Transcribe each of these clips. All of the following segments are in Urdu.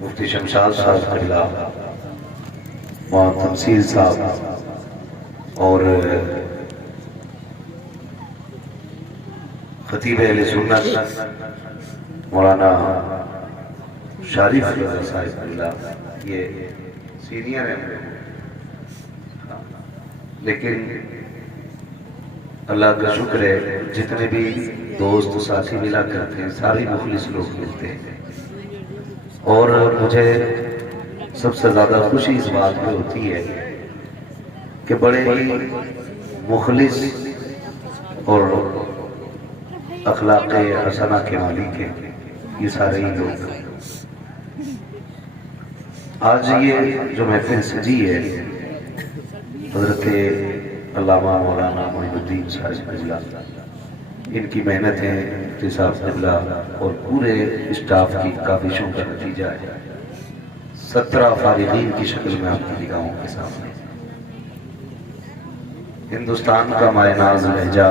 مفتی شمشاد صاحب قبلہ، وہاں تمثیل صاحب اور خطیب اہل سنت مولانا شارف صاحب قبلہ، یہ سینئر ہیں لیکن اللہ کا شکر ہے جتنے بھی دوست ساتھی ملا کرتے ہیں سارے مخلص لوگ ملتے ہیں، اور مجھے سب سے زیادہ خوشی اس بات پہ ہوتی ہے کہ بڑے ہی مخلص اور اخلاق حسنہ کے مالک ہیں یہ سارے ہی لوگ۔ آج یہ جو محفل سجی ہے حضرت علامہ مولانا معین الدین صاحب قبلہ، ان کی محنتیں مفتی صاحب قبلہ اور پورے اسٹاف کی کاوشوں کا نتیجہ ہے۔ 17 فارغین کی شکل میں آپ کی نگاہوں کے سامنے ہندوستان کا مائے ناز لہجہ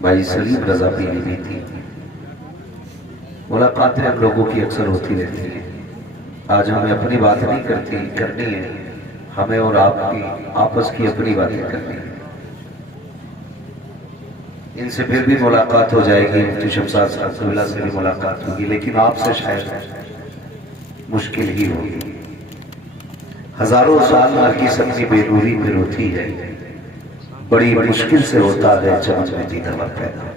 بھائی سلیم رضا پیلی بھی تھی۔ ملاقاتیں ہم لوگوں کی اکثر ہوتی رہتی ہیں، آج ہمیں اپنی بات نہیں کرنی ہے، ہمیں اور آپ کی آپس کی اپنی باتیں کرنی ہیں۔ ان سے پھر بھی ملاقات ہو جائے گی، مفتی شمشاد صاحب قبلہ سے بھی ملاقات ہوگی، لیکن آپ سے شاید مشکل ہی ہوگی۔ ہزاروں سال کی سبزی بے نوری میں روتی ہے، بڑی مشکل سے ہوتا ہے چمن میں دیدہ ور پیدا۔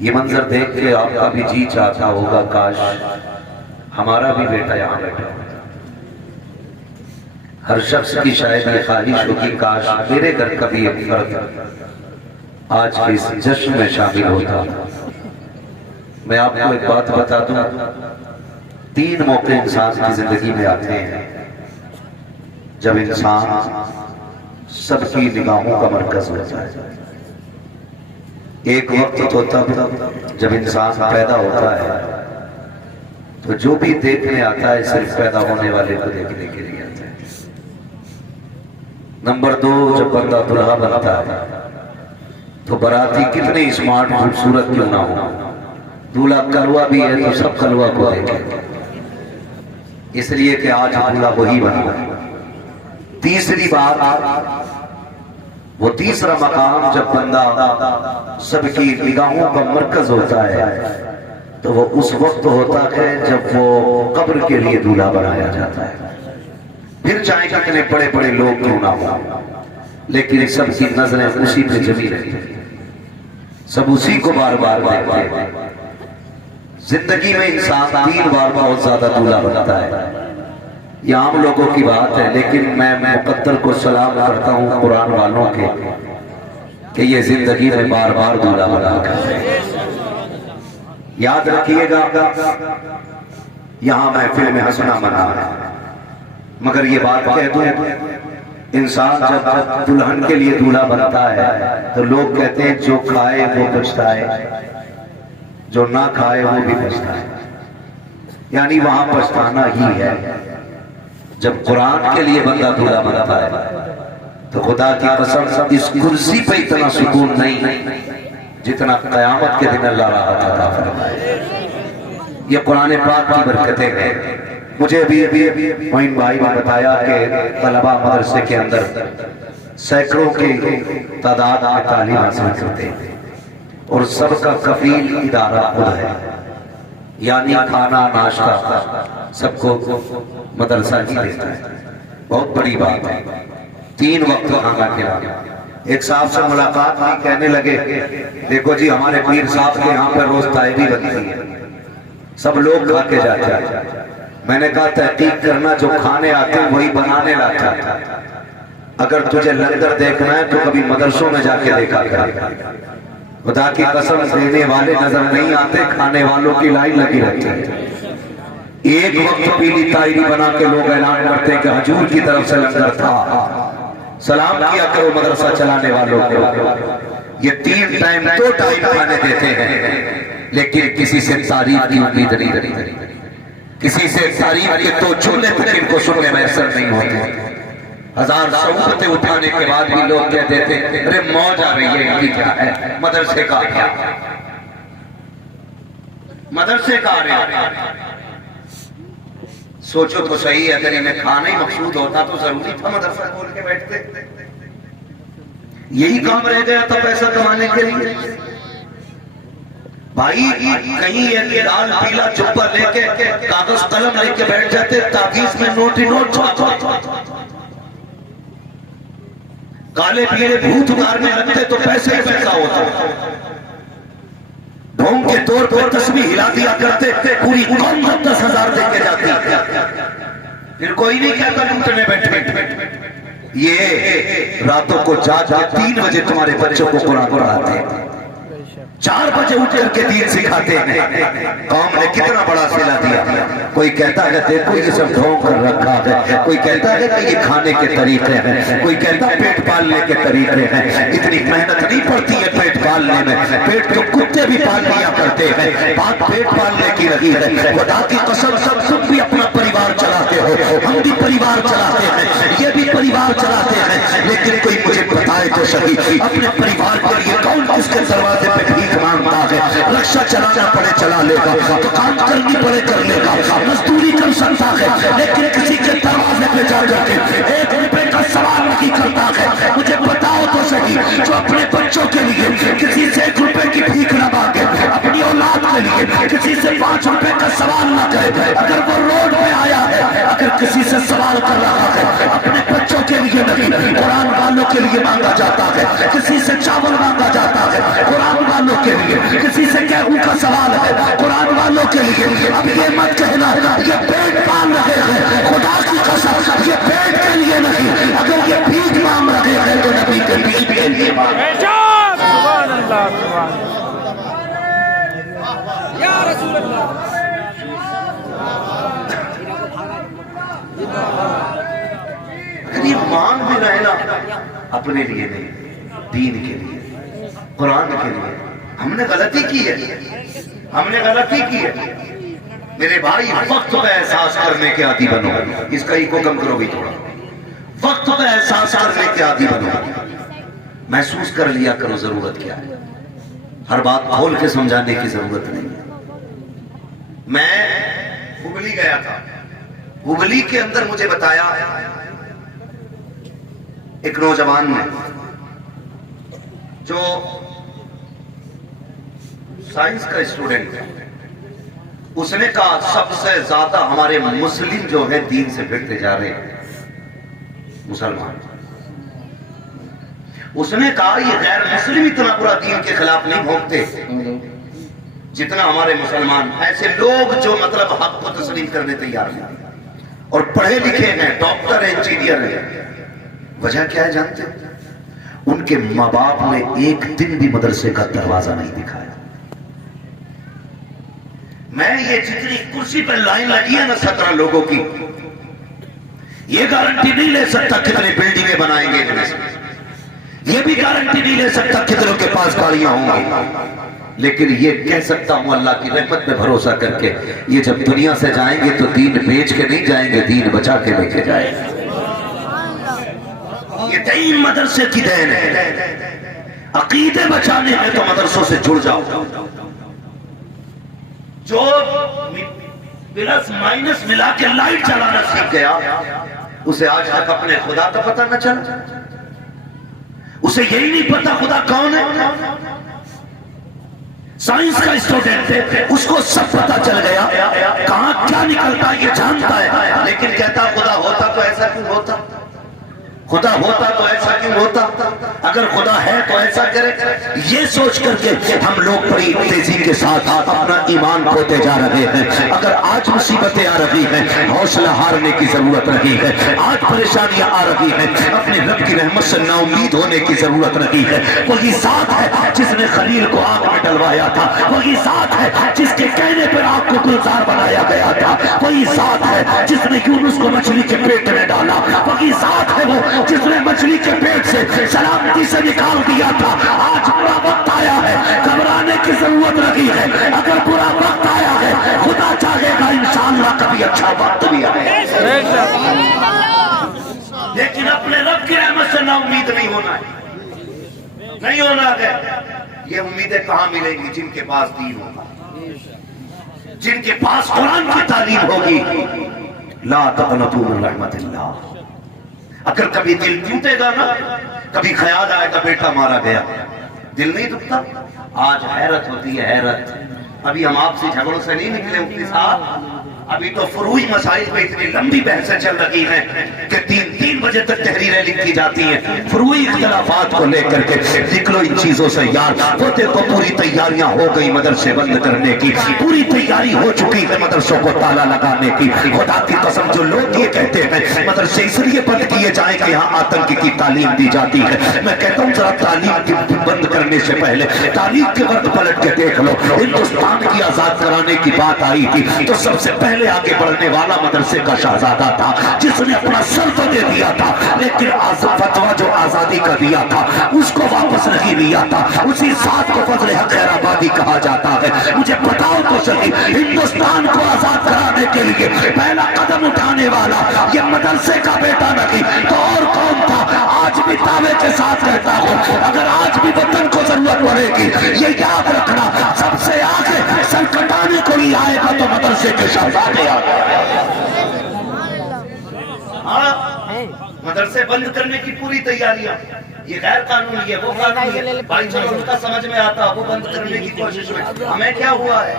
یہ منظر دیکھ کے آپ کا بھی جی چاہتا ہوگا کاش ہمارا بھی بیٹا یہاں بیٹھا ہوتا۔ ہر شخص کی شاید یہ خواہش ہوگی کاش میرے گھر کا بھی ایک فرد آج کے اس جشن میں شامل ہوتا۔ میں آپ کو ایک بات بتا دوں، 3 موقع انسان کی زندگی میں آتے ہیں جب انسان سب کی نگاہوں کا مرکز ہوتا ہے۔ ایک وقت تو تب جب انسان پیدا ہوتا ہے تو جو بھی دیکھنے آتا ہے صرف پیدا ہونے والے کو دیکھنے کے لیے آتا ہے۔ نمبر 2، جب بندہ دلہا بنتا ہے تو باراتی کتنے اسمارٹ خوبصورت کیوں نہ ہو، دولہا کلوا بھی ہے تو سب کلوا کو دیکھیں، اس لیے کہ آج دولہا وہی بنا۔ تیسری بات، وہ تیسرا مقام جب بندہ سب کی نگاہوں کا مرکز ہوتا ہے تو وہ اس وقت ہوتا ہے جب وہ قبر کے لیے دولہا بنایا جاتا ہے۔ پھر چاہے کتنے بڑے بڑے لوگ کیوں نہ ہوں، لیکن سب کی نظریں اسی پہ جمی رہتی ہیں، سب اسی کو بار بار دیکھتے ہیں۔ زندگی میں انسان 3 بار بہت زیادہ دولہا بنتا ہے، یہ عام لوگوں کی بات ہے، لیکن میں مقدر کو سلام کرتا ہوں قرآن والوں کے کہ یہ زندگی میں بار بار دولہا بنا کر یاد رکھیے گا۔ یہاں محفل میں ہنسنا منع ہے، مگر یہ بات کہہ دوں، انسان جب دلہن کے لیے دولہا بنتا ہے تو لوگ کہتے ہیں جو کھائے وہ بچتا ہے، جو نہ کھائے وہ بھی بچتا ہے، یعنی وہاں پچھتانا ہی ہے۔ جب قرآن کے لیے بندہ دولہا بنتا ہے تو خدا کی قسم اس کرسی پہ اتنا سکون نہیں جتنا قیامت کے دن اللہ راحت عطا فرمائے۔ یہ قرآن پاک کی برکتیں ہیں۔ مجھے بھی معین بھائی نے بتایا کہ طلبہ مدرسے کے اندر سینکڑوں کی تعداد میں تعلیم حاصل کرتے ہیں اور سب کا کفیل ادارہ خود ہے، یعنی کھانا ناشتہ سب کو مدرسہ ہی دیتا ہے، بہت بڑی بات ہے۔ 3 وقت کھانا کھلانا۔ ایک صاحب سے ملاقات ہوئی، کہنے لگے دیکھو جی ہمارے پیر صاحب کے یہاں پر روز تائبی بنتی ہے، سب لوگ کھا کے جاتے ہیں۔ میں نے کہا تحقیق کرنا، جو کھانے آتے ہیں وہی بنانے لاتا ہے، اگر تجھے لنگر دیکھنا ہے تو کبھی مدرسوں میں جا کے دیکھا کر۔ خدا کی قسم دینے والے نظر نہیں آتے، کھانے والوں کی لائن لگی رہتی ہے۔ ایک وقت پیلی تائری بنا کے لوگ اعلان کرتے ہیں کہ حضور کی طرف سے لنگر تھا، سلام کیا کرو مدرسہ چلانے والوں کو۔ یہ 3 ٹائم 2 ٹائم کھانے دیتے ہیں، لیکن کسی سے تعریف کی امید نہیں رہتی، کسی سے تعریف کے تو جملے تک ان کو سننے میں اثر نہیں ہوتے۔ 1000 صحبتیں اٹھانے کے بعد بھی لوگ کہتے تھے ارے موج آ رہی ہے، یہ کیا ہے، مدرسے کا کیا، مدرسے کا آ رہے ہیں۔ سوچو تو صحیح، اگر انہیں کھانا ہی مقصود ہوتا تو ضروری تھا مدرسہ کھول کے بیٹھتے؟ یہی کام رہ گیا تھا پیسہ کمانے کے لیے؟ بھائی کہیں یہ لال پیلا چپا لے کے کاغذ قلم لے کے بیٹھ جاتے، تاکیز میں نوٹ ہی نوٹ چھوڑ کالے پیلے بھوت اتارنے لگتے تو پیسے ہی پیسہ ہوتا، ڈھونگ کے طور پر تسبیح ہلا دیا کرتے، پوری قوم 10,000 دے کے جاتی، پھر کوئی نہیں کہتا لوٹنے بیٹھے۔ یہ راتوں کو جاگ کے 3 بجے تمہارے بچوں کو قرآن پڑھاتے ہیں، 4 بجے اٹھ کر کے دین سکھاتے ہیں۔ قوم نے کتنا بڑا صلہ دیا۔ کوئی کہتا ہے دیکھو یہ سب ڈھونگ کر رکھا ہے، کوئی کہتا ہے کہ یہ کھانے کے طریقے ہیں، کوئی کہتا ہے پیٹ پالنے کے طریقے ہیں۔ اتنی محنت نہیں پڑتی ہے پیٹ پالنے میں، پیٹ تو کتے بھی پال لیا کرتے ہیں، بات پیٹ پالنے کی رہی ہے۔ خدا کی قسم سب تم بھی اپنا پریوار چلاتے ہو، ہم بھی پریوار چلاتے ہیں، یہ بھی پریوار چلاتے ہیں، لیکن کوئی مجھے بتائے تو صحیح اپنے پریوار کے لیے کون کس کے دروازے پہ بھیک مانگتا ہے؟ رکشہ چلانا پڑے چلا لے گا، دکان کرنی پڑے کر لے گا، مزدوری کر سکتا ہے، لیکن کسی کے دروازے پہ جا کر کے 1 روپے کا سوال نہیں کرتا ہے۔ مجھے بتاؤ تو صحیح جو اپنے بچوں کے لیے کسی سے 1 روپے کی بھیک نہ مانگے، اپنی اولاد کے لیے کسی سے 5 روپے کا سوال نہ کرے، اگر وہ روڈ پہ آیا ہے، اگر کسی سے سوال کر رہا ہے، اپنے بچوں کے لیے نہیں قرآن والوں کے لیے مانگا جاتا ہے، کسی سے چاول مانگا جاتا ہے قرآن والوں کے لیے، کسی سے گیہوں کا سوال ہے قرآن والوں کے لیے۔ اب یہ مت کہنا یہ پیٹ پال رہے ہیں، خدا کی قسم یہ پیٹ کے لیے نہیں، اگر یہ بھیک مانگ رہے ہیں تو نبی کے بھیک کے لیے مانگ۔ سبحان اللہ سبحان یا رسول اللہ۔ اگر یہ مانگ بھی رہے نا اپنے لیے نہیں، دین کے لیے، قرآن کے لیے، ہم نے غلطی کی ہے، ہم نے غلطی کی ہے۔ میرے بھائی وقت کا احساس کرنے کے عادی بنو، اس کا ایکو کم کرو بھی تھوڑا، وقت کا احساس کرنے کے عادی بنو، محسوس کر لیا کرو ضرورت کیا ہے، ہر بات کھول کے سمجھانے کی ضرورت نہیں ہے۔ میں ہبلی گیا تھا، ہبلی کے اندر مجھے بتایا ایک نوجوان نے جو سائنس کا اسٹوڈنٹ ہے، اس نے کہا سب سے زیادہ ہمارے مسلم جو ہے دین سے پھرتے جا رہے ہیں، مسلمان۔ اس نے کہا یہ غیر مسلم اتنا پورا دین کے خلاف نہیں بھونکتے جتنا ہمارے مسلمان، ایسے لوگ جو مطلب حق کو تسلیم کرنے تیار ہیں اور پڑھے لکھے ہیں، ڈاکٹر ہیں، انجینئر ہیں۔ وجہ کیا ہے جانتے ہیں؟ ان کے ماں باپ نے ایک دن بھی مدرسے کا دروازہ نہیں دکھایا۔ میں یہ جتنی کرسی پر لائن لگی ہے نا 17 لوگوں کی، یہ گارنٹی نہیں لے سکتا کتنے بلڈنگیں بنائیں گے، یہ بھی گارنٹی نہیں لے سکتا کتنوں کے پاس گاڑیاں ہوں گی، لیکن یہ کہہ سکتا ہوں اللہ کی رحمت پہ بھروسہ کر کے یہ جب دنیا سے جائیں گے تو دین بیچ کے نہیں جائیں گے، دین بچا کے لے کے جائیں گے۔ یہ دین مدرسے کی دین ہے، عقیدے بچانے ہیں تو مدرسوں سے جڑ جاؤ۔ جو پلس مائنس ملا کے لائٹ چلانا سیکھ گیا اسے آج تک اپنے خدا کا پتہ نہ چلا، اسے یہی نہیں پتا خدا کون ہے۔ سائنس کا اسٹوڈنٹ ہے، اس کو سب پتا چل گیا، کہاں کیا نکلتا یہ جانتا ہے، لیکن کہتا خدا ہوتا تو ایسا کیوں ہوتا، خدا ہوتا تو ایسا کیوں ہوتا، اگر خدا ہے تو ایسا کرے۔ یہ سوچ کر کے ہم لوگ بڑی تیزی کے ساتھ اپنا ایمان کھوتے جا رہے ہیں۔ اگر آج مصیبتیں آ رہی ہیں حوصلہ ہارنے کی ضرورت نہیں ہے، آج پریشانیاں آ رہی ہیں اپنے رب کی رحمت سے نا امید ہونے کی ضرورت نہیں ہے۔ وہی ذات ہے جس نے خلیل کو آگ میں ڈلوایا تھا، وہی ذات ہے جس کے کہنے پر آگ کو گلزار بنایا گیا تھا، وہی ذات ہے جس نے یونس کو مچھلی کے پیٹ میں ڈالا، وہی ذات ہے وہ جس نے مچھلی کے پیٹ سے سلامتی سے نکال دیا تھا۔ آج برا وقت آیا ہے، گھبرانے کی ضرورت نہیں ہے، اگر برا وقت آیا ہے خدا چاہے گا انشاءاللہ کبھی اچھا وقت بھی آئے، لیکن اپنے رب کی رحمت سے نا امید نہیں ہونا ہے، نہیں ہونا ہے۔ یہ امیدیں کہاں ملیں گی؟ جن کے پاس دین ہوگا، جن کے پاس قرآن کی تعلیم ہوگی، لا تقنطوا من رحمت اللہ. اگر کبھی دل ٹوٹے گا نا، کبھی خیال آئے گا بیٹا مارا گیا، دل نہیں دکھتا؟ آج حیرت ہوتی ہے، حیرت. ابھی ہم آپ سے جھگڑوں سے نہیں نکلے مفتی صاحب، ابھی تو فروعی مسائل پہ اتنی لمبی بحثیں چل رہی ہیں کہ 3 بجے تک تحریریں لکھی جاتی ہیں فروعی اختلافات کو لے کر کے. نکلو ان چیزوں سے یار. وہ دیکھو پوری تیاریاں ہو گئی مدرسے بند کرنے کی، پوری تیاری ہو چکی ہے مدرسوں کو تالا لگانے کی. خدا کی قسم جو لوگ یہ کہتے ہیں مدرسے اس لیے بند کیے جائیں کہ یہاں آتنک کی تعلیم دی جاتی ہے، میں کہتا ہوں ذرا تعلیم کی بند کرنے سے پہلے تعلیم کے ورد پلٹ کے دیکھ لو. ہندوستان کی آزاد کرانے کی بات آئی تھی تو سب سے پہلے آگے بڑھنے والا مدرسے کا شہزادہ تھا جس نے اپنا سر تو دے دیا تھا، لیکن فتویٰ جو آزادی کا دیا تھا اس کو واپس نہیں لیا تھا. اسی ساتھ کو فضل حق خیر آبادی کہا جاتا ہے. مجھے بتاؤ تو صحیح، ہندوستان کو آزاد کرانے کے لیے پہلا قدم اٹھانے والا یہ مدرسے کا بیٹا نہیں تو اور کون تھا؟ آج بھی دعوے کے ساتھ کہتا ہوں اگر آج بھی وطن کو ضرورت پڑے گی یہ یاد رکھنا سب سے آگے سر کٹانے کو ہی آئے گا تو مدرسے کے شہزادے آ گئے. مدرسے بند کرنے کی پوری تیاریاں، یہ غیر قانونی ہے، وہ قانونی ہے. بھائی چلو ان کا سمجھ میں آتا، وہ بند کرنے کی کوشش میں. ہمیں کیا ہوا ہے؟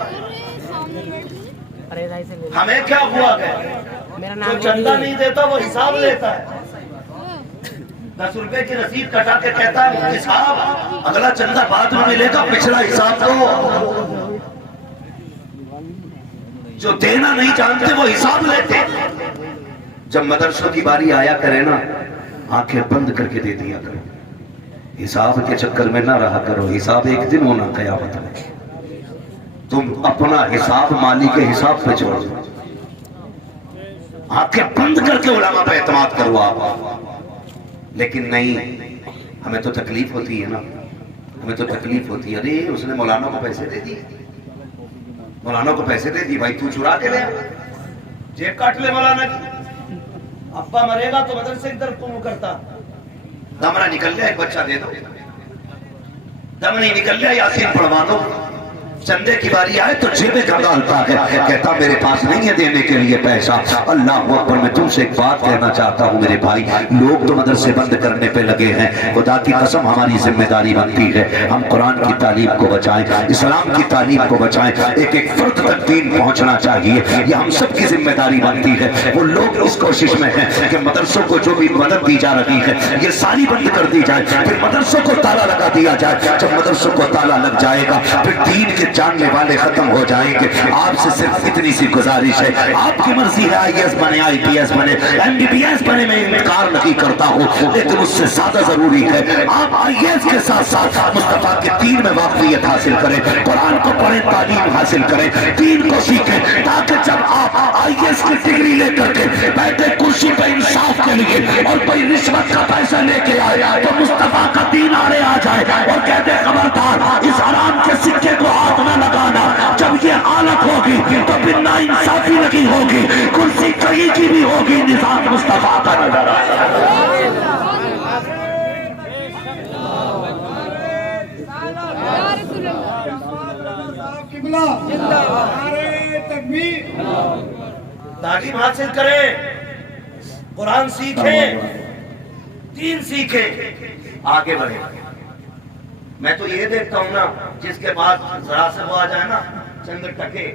ہمیں کیا ہوا ہے؟ جو چندہ نہیں دیتا وہ حساب لیتا ہے. 10 روپے کی رسید کٹا کے کہتا ہے حساب اگلا چندہ بعد میں ملے گا، پچھلا حساب تو جو دینا نہیں جانتے وہ حساب لیتے. جب مدرسوں کی باری آیا کرے نا آنکھیں بند کر کے دے دیا کرو. حساب کے چکر میں نہ رہا کرو، حساب ایک دن ہونا قیامت میں. تم اپنا حساب مالی کے حساب پہ چھوڑ دو. آنکھیں بند کر کے علماء پہ اعتماد کرو آپ. لیکن نہیں، ہمیں تو تکلیف ہوتی ہے نا، ہمیں تو تکلیف ہوتی ہے. ارے اس نے مولانا کو پیسے دے دیے، مولانا کو پیسے دے دی، بھائی تو چرا کے لے، جیب کاٹ لے مولانا کی. ابا مرے گا تو مدرسے کی طرف تم کرتا. دمرا نکل گیا ایک بچہ دے دو، دم نہیں نکل گیا یاسین پڑھوا دو. چندے کی باری آئے تو جیبیں کا ڈالتا ہے، کہتا میرے پاس نہیں ہے دینے کے لیے پیسہ. اللہ اکبر. میں تم سے ایک بات کہنا چاہتا ہوں میرے بھائی، لوگ تو مدرسے بند کرنے پہ لگے ہیں. خدا کی قسم ہماری ذمہ داری بنتی ہے ہم قرآن کی تعلیم کو بچائیں، اسلام کی تعلیم کو بچائیں. ایک ایک فرد تک دین پہنچنا چاہیے، یہ ہم سب کی ذمہ داری بنتی ہے. وہ لوگ اس کوشش میں ہیں کہ مدرسوں کو جو بھی مدد دی جا رہی ہے یہ ساری بند کر دی جائے، پھر مدرسوں کو تالا لگا دیا جائے. جب مدرسوں کو تالا لگ جائے گا پھر دین کے جاننے والے ختم ہو جائیں گے. آپ سے صرف اتنی سی گزارش ہے، آپ کی مرضی ہے IAS بنے، IPS بنے، MBBS بنے، میں انکار نہیں کرتا ہوں، لیکن اس سے زیادہ ضروری ہے آپ IAS کے ساتھ ساتھ مصطفیٰ کے دین میں واقعیت حاصل کریں، قرآن کو پڑھیں، تعلیم حاصل کریں، دین کو سیکھیں، تاکہ جب آپ IAS کی ڈگری لے کر کے بیٹھے کرسی پہ انصاف کے لیے اور کوئی رشوت کا پیسہ لے کے آئے تو مصطفیٰ کا دین آڑے آ جائے اور کہتے خبردار اس حرام کے سکے کو ہاتھ نہ لگانا. جب یہ حالت ہوگی تو پھر نا انصافی نہیں ہوگی، کرسی کہیں کی بھی ہوگی، نظام مصطفیٰ کا نظر آئے. تعلیم حاصل کرے، قرآن سیکھے، دین سیکھے، آگے بڑھے. میں تو یہ دیکھتا ہوں نا جس کے بعد ذرا سے وہ آ جائے نا چند ٹکے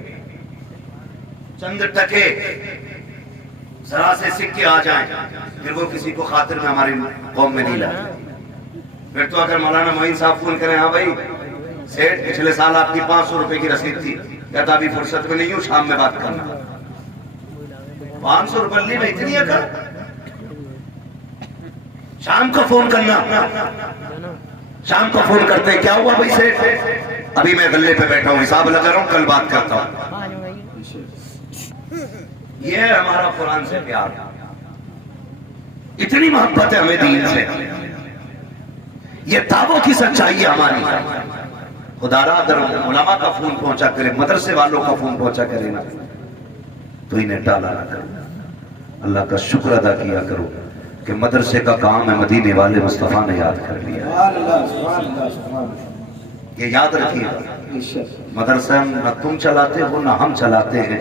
ذرا سے سکے آ جائیں پھر وہ کسی کو خاطر میں ہماری قوم میں نہیں لاتے. پھر تو اگر مولانا معین صاحب فون کریں ہاں بھائی سیٹ پچھلے سال آپ کی 500 روپے کی رسید تھی، کہتا ابھی فرصت میں نہیں ہوں، شام میں بات کرنا. 500 روپے میں اتنی اکڑ، شام کو فون کرنا. شام کو فون کرتے ہیں کیا ہوا بھائی سیٹ؟ ابھی میں غلے پہ بیٹھا ہوں، حساب لگا رہا ہوں، کل بات کرتا ہوں. یہ ہے ہمارا قرآن سے پیار، اتنی محبت ہے ہمیں دین سے. یہ دعووں کی سچائی ہے ہماری. خدا را اگر علماء کا فون پہنچا کرے، مدرسے والوں کا فون پہنچا کرے نا تو انہیں ٹالا نہ کرو. اللہ کا شکر ادا کیا کرو کہ مدرسے کا کام ہے مدینے والے مصطفیٰ نے یاد کر لیا. یہ یاد رکھیے، مدرسہ نہ تم چلاتے ہو نہ ہم چلاتے ہیں،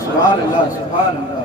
سبحان اللہ سبحان اللہ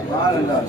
سبحان اللہ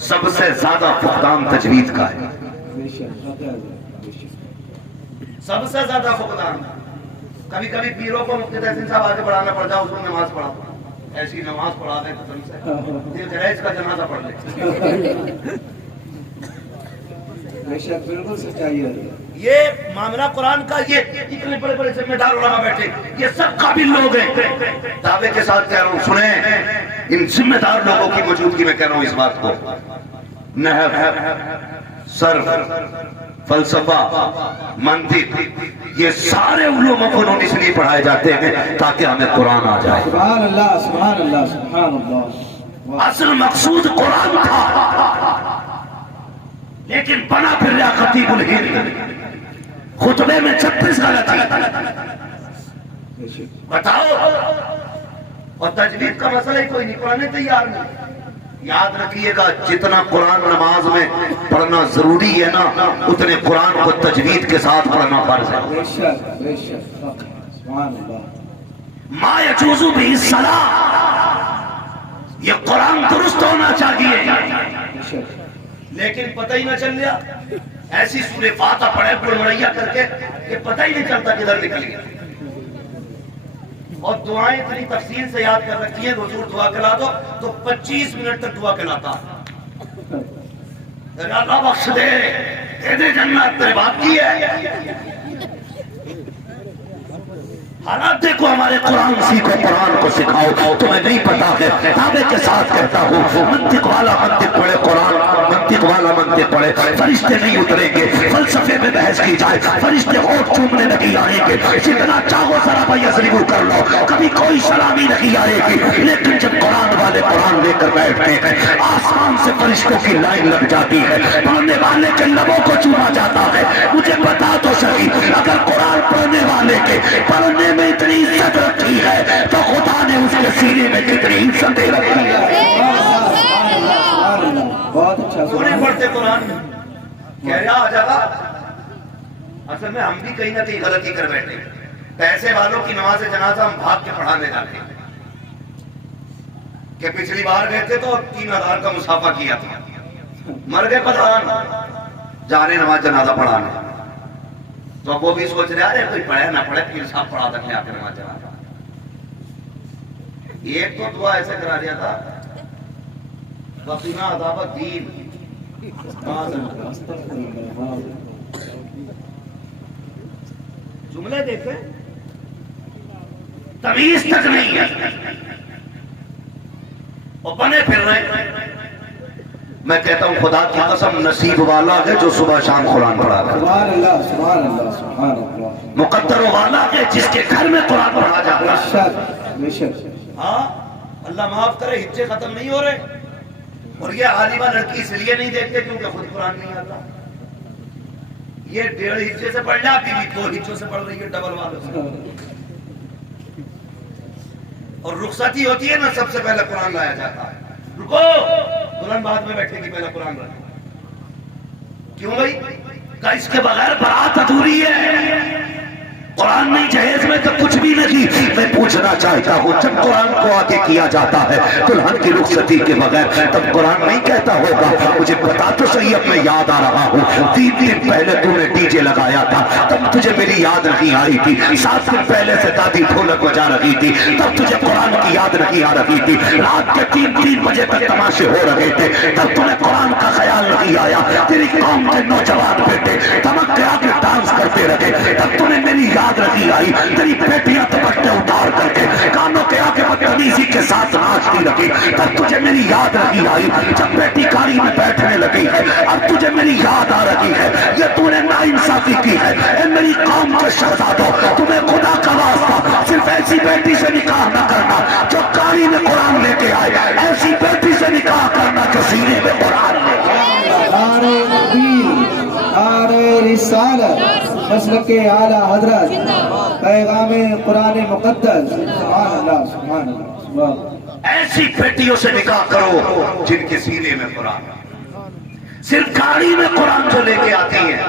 سب سے زیادہ فقدان تجوید کا ہے، سب سے زیادہ فقدان۔ کبھی کبھی پیروں کو مفتی تحسین صاحب آگے بڑھانا پڑتا ہے، اس میں نماز پڑھا، ایسی نماز پڑھا دے قسم سے دل کرے اس کا جنازہ پڑھ لے۔ بالکل سچائی ہے۔ یہ معاملہ قرآن کا، یہ اتنے بڑے بڑے ذمہ دار علماء بیٹھے، یہ سب قابل لوگ ہیں، دعوے کے ساتھ کہہ رہا ہوں، سنیں ان ذمہ دار لوگوں کی موجودگی میں کہہ رہا ہوں اس بات کو۔ نحو، صرف، فلسفہ، منطق، یہ سارے علوم و فنون اس لیے پڑھائے جاتے ہیں تاکہ ہمیں قرآن آ جائے۔ سبحان اللہ سبحان اللہ سبحان اللہ۔ اصل مقصود قرآن تھا، لیکن بنا پھر رہا خطیب الہند، خطبے میں 36 غلطی۔ بتاؤ، اور تجوید کا مسئلہ ہی کوئی نہیں، قرآن تیار نہیں۔ یاد رکھیے گا، جتنا قرآن نماز میں پڑھنا ضروری ہے نا، اتنے قرآن کو تجوید کے ساتھ پڑھنا فرض ہے۔ بے شک بے شک، سبحان اللہ۔ ما یجوز بہ الصلاۃ، یہ قرآن درست ہونا چاہیے، بے شک۔ لیکن پتہ ہی نہ چل گیا، ایسی سورہ فاتحہ پڑھے پڑھیا کر کے کہ پتہ ہی نہیں چلتا کدھر نکل گیا۔ اور دعائیں اتنی تفصیل سے یاد کر رکھی ہیں، حضور دعا کھلا دو تو 25 منٹ تک دعا کھلاتا۔ اللہ بخش دے، دے دے جنت، تیرے بات کی ہے۔ حالات دیکھو ہمارے، قرآن سیکھو، قرآن کو سکھاؤ۔ تمہیں نہیں پتا ہے، دعوے کے ساتھ کہتا ہوں، منطق والا منطق پڑھے، قرآن منطق والا منطق پڑھے، فرشتے نہیں اتریں گے۔ فلسفے میں بحث کی جائے، فرشتے ہونٹ چومنے نہیں آئیں گے، جتنا چاہو ذرا یضربو کر لو، کبھی کوئی سلامی نہیں آئے گی۔ لیکن جب قرآن والے قرآن لے کر بیٹھتے ہیں، آسمان سے فرشتوں کی لائن لگ جاتی ہے، پڑھنے والے کے لبوں کو چوما جاتا ہے۔ مجھے بتا تو صحیح، اگر قرآن پڑھنے والے کے پڑھنے میں اتنی عزت رکھی ہے تو خدا نے اس کے سینے میں کتنی عزت رکھی ہے۔ بہت اچھا سونے پڑھتے قرآن کہہ رہا آ جاتا۔ اصل میں ہم بھی کہیں نہ کہیں غلطی کر بیٹھے، پیسے والوں کی نماز جنازہ ہم بھاگ کے پڑھانے جاتے ہیں کہ پچھلی بار گئے تھے تو 3000 کا مسافہ کیا تھا، مر گئے پٹھان، جا رہے نماز جنازہ پڑھانے، تو وہ بھی سوچ رہے ہیں کوئی پڑھے نہ پڑھے، پیر صاحب پڑھا دیں آ کے نماز جنازہ۔ ایک تو دعا ایسے کرا دیا تھا، وقنا عذاب الدین، جملے دیکھیں، تمیز تک نہیں ہے، اور بنے پھر رہے۔ میں کہتا ہوں خدا کی قسم، نصیب والا ہے جو صبح شام قرآن پڑھا ہے، سبحان اللہ سبحان اللہ سبحان اللہ۔ مقدر والا ہے جس کے گھر میں قرآن پڑھا جاتا بے ہے۔ شک بے شک۔ ہاں، اللہ معاف کرے، ہچے ختم نہیں ہو رہے، اور یہ عالمہ لڑکی اس لیے نہیں دیکھتے کیونکہ خود قرآن نہیں آتا۔ یہ 1.5 ہچے سے پڑھ جاتی بھی 2 ہچوں سے پڑھ رہی ہے، ڈبل والوں سے۔ اور رخصتی ہوتی ہے نا، سب سے پہلے قرآن لایا جاتا ہے۔ رکو، دلہن بعد میں بیٹھے گی، پہلے قرآن رکھو۔ کیوں بھائی؟ کہ اس کے بغیر بارات ادھوری ہے، قرآن نہیں جہیز میں تو کچھ بھی نہیں۔ میں پوچھنا چاہتا ہوں، جب قرآن کو آگے کیا جاتا ہے دلہن کی رخصتی کے بغیر، تب قرآن نہیں کہتا ہوگا مجھے بتا تو صحیح، اب میں یاد آ رہا ہوں 3 دن پہلے تو نے ڈی جے لگایا تھا، تب تجھے میری یاد نہیں آئی تھی۔ 7 دن پہلے سے دادی ڈھولک بجا رہی تھی، تب تجھے قرآن کی یاد نہیں آ رہی تھی۔ رات کے 3 بجے تک تماشے ہو رہے تھے، تب تمہیں قرآن کا خیال نہیں آیا۔ تیری قوم کے نوجوان بیٹے تمک کے آگے ڈانس کرتے رہے، تب تمہیں میری یاد نہیں آئی۔ تیری بیٹیاں دوپٹے اتار کر کے کانوں کے آگے بدتمیزی کے ساتھ ناچتی رہی، تب تجھے میری یاد نہیں آئی۔ جب بیٹی گاڑی میں بیٹھنے لگی ہے، اب تجھے میری یاد آ رہی ہے۔ یہ تو نے ناانصافی کی ہے۔ اے میری قوم کے شہزادوں، تمہیں خدا کا واسطہ صرف ایسی بیٹی سے نکاح نہ کرنا جو گاڑی میں قرآن لے کے آئے، ایسی بیٹی سے نکاح کرنا جو سینے میں قرآن لے کے آئے۔ نعرہ تکبیر، نعرہ رسالت، مسلک اعلیٰ حضرت، پیغام قرآن مقدس، سبحان اللہ سبحان اللہ سبحان اللہ۔ ایسی بیٹیوں سے نکاح کرو جن کے سینے میں قرآن، صرف گاڑی میں قرآن جو لے کے آتی ہیں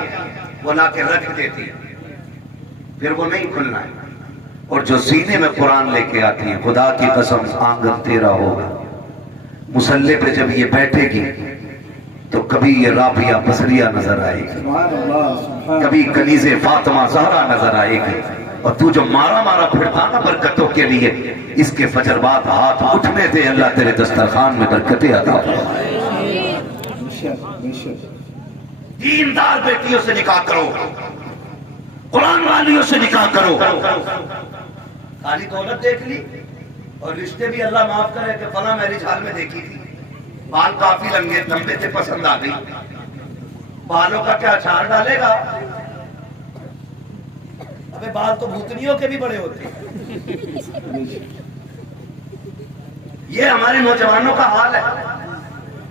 وہ لا کے رکھ دیتی ہے، پھر وہ نہیں کھلنا ہے۔ اور جو سینے میں قرآن لے کے آتی ہیں، خدا کی قسم آنگن تیرا ہوگا۔ مسلح پہ جب یہ بیٹھے گی تو کبھی یہ رابعہ بصریہ نظر آئے گی، سبحان اللہ سبحان کبھی کنیز فاطمہ زہرا نظر آئے گی، اور تو جو مارا مارا پھرتا نا برکتوں کے لیے، اس کے فجر بعد ہاتھ اٹھنے دے، اللہ تیرے دسترخوان میں برکتیں عطا فرمائے۔ بے شک بے شک دیندار بیٹیوں سے نکاح کرو، قرآن والیوں سے نکاح کرو۔ خالی دولت دیکھ لی اور رشتے بھی اللہ معاف کرے کہ فلاں میرج ہال میں دیکھی تھی، بال کافی لمبے تھے، پسند آ گئی، بالوں کا کیا اچار ڈالے گا؟ ابے بال تو بھوتنیوں کے بھی بڑے ہوتے ہیں۔ یہ ہمارے نوجوانوں کا حال ہے،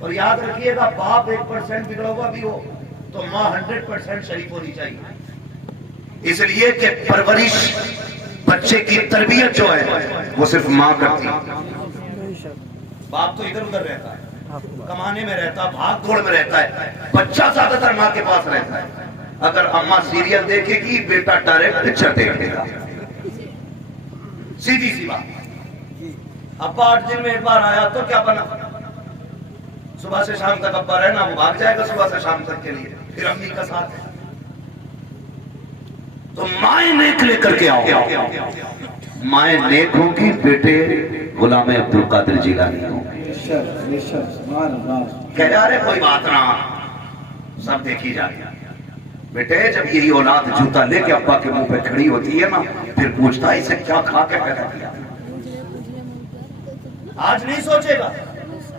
اور یاد رکھیے گا باپ 1% بگڑا ہوا بھی ہو تو ماں 100% شریف ہونی چاہیے، اس لیے کہ پرورش، بچے کی تربیت جو ہے وہ صرف ماں کرتی ہے۔ باپ تو ادھر ادھر رہتا ہے، کمانے میں رہتا ہے، بھاگ دوڑ میں رہتا ہے، بچہ زیادہ تر ماں کے پاس رہتا ہے۔ اگر اماں سیریل دیکھے گی، بیٹا ڈائریکٹ پکچر دیکھے گا، سیدھی سی بات۔ ابا 8 دن میں ایک بار آیا تو کیا بنا؟ صبح سے شام تک ابا رہنا، وہ بھاگ جائے گا صبح سے شام تک کے لیے، پھر امی کا ساتھ ہے۔ تو مائیں نیک لے کر کے آؤ، مائیں نیک ہوں گی، بیٹے غلام عبد القادر جیلانی ہوں گے۔ بے شک بے شک سبحان اللہ کہہ جا رہے کوئی بات نہ، سب دیکھی جا رہی۔ بیٹے جب یہی اولاد جوتا لے کے ابا کے منہ پہ کھڑی ہوتی ہے نا، پھر پوچھتا ہے اسے کیا کھا کے پیدا کیا؟ آج نہیں سوچے گا،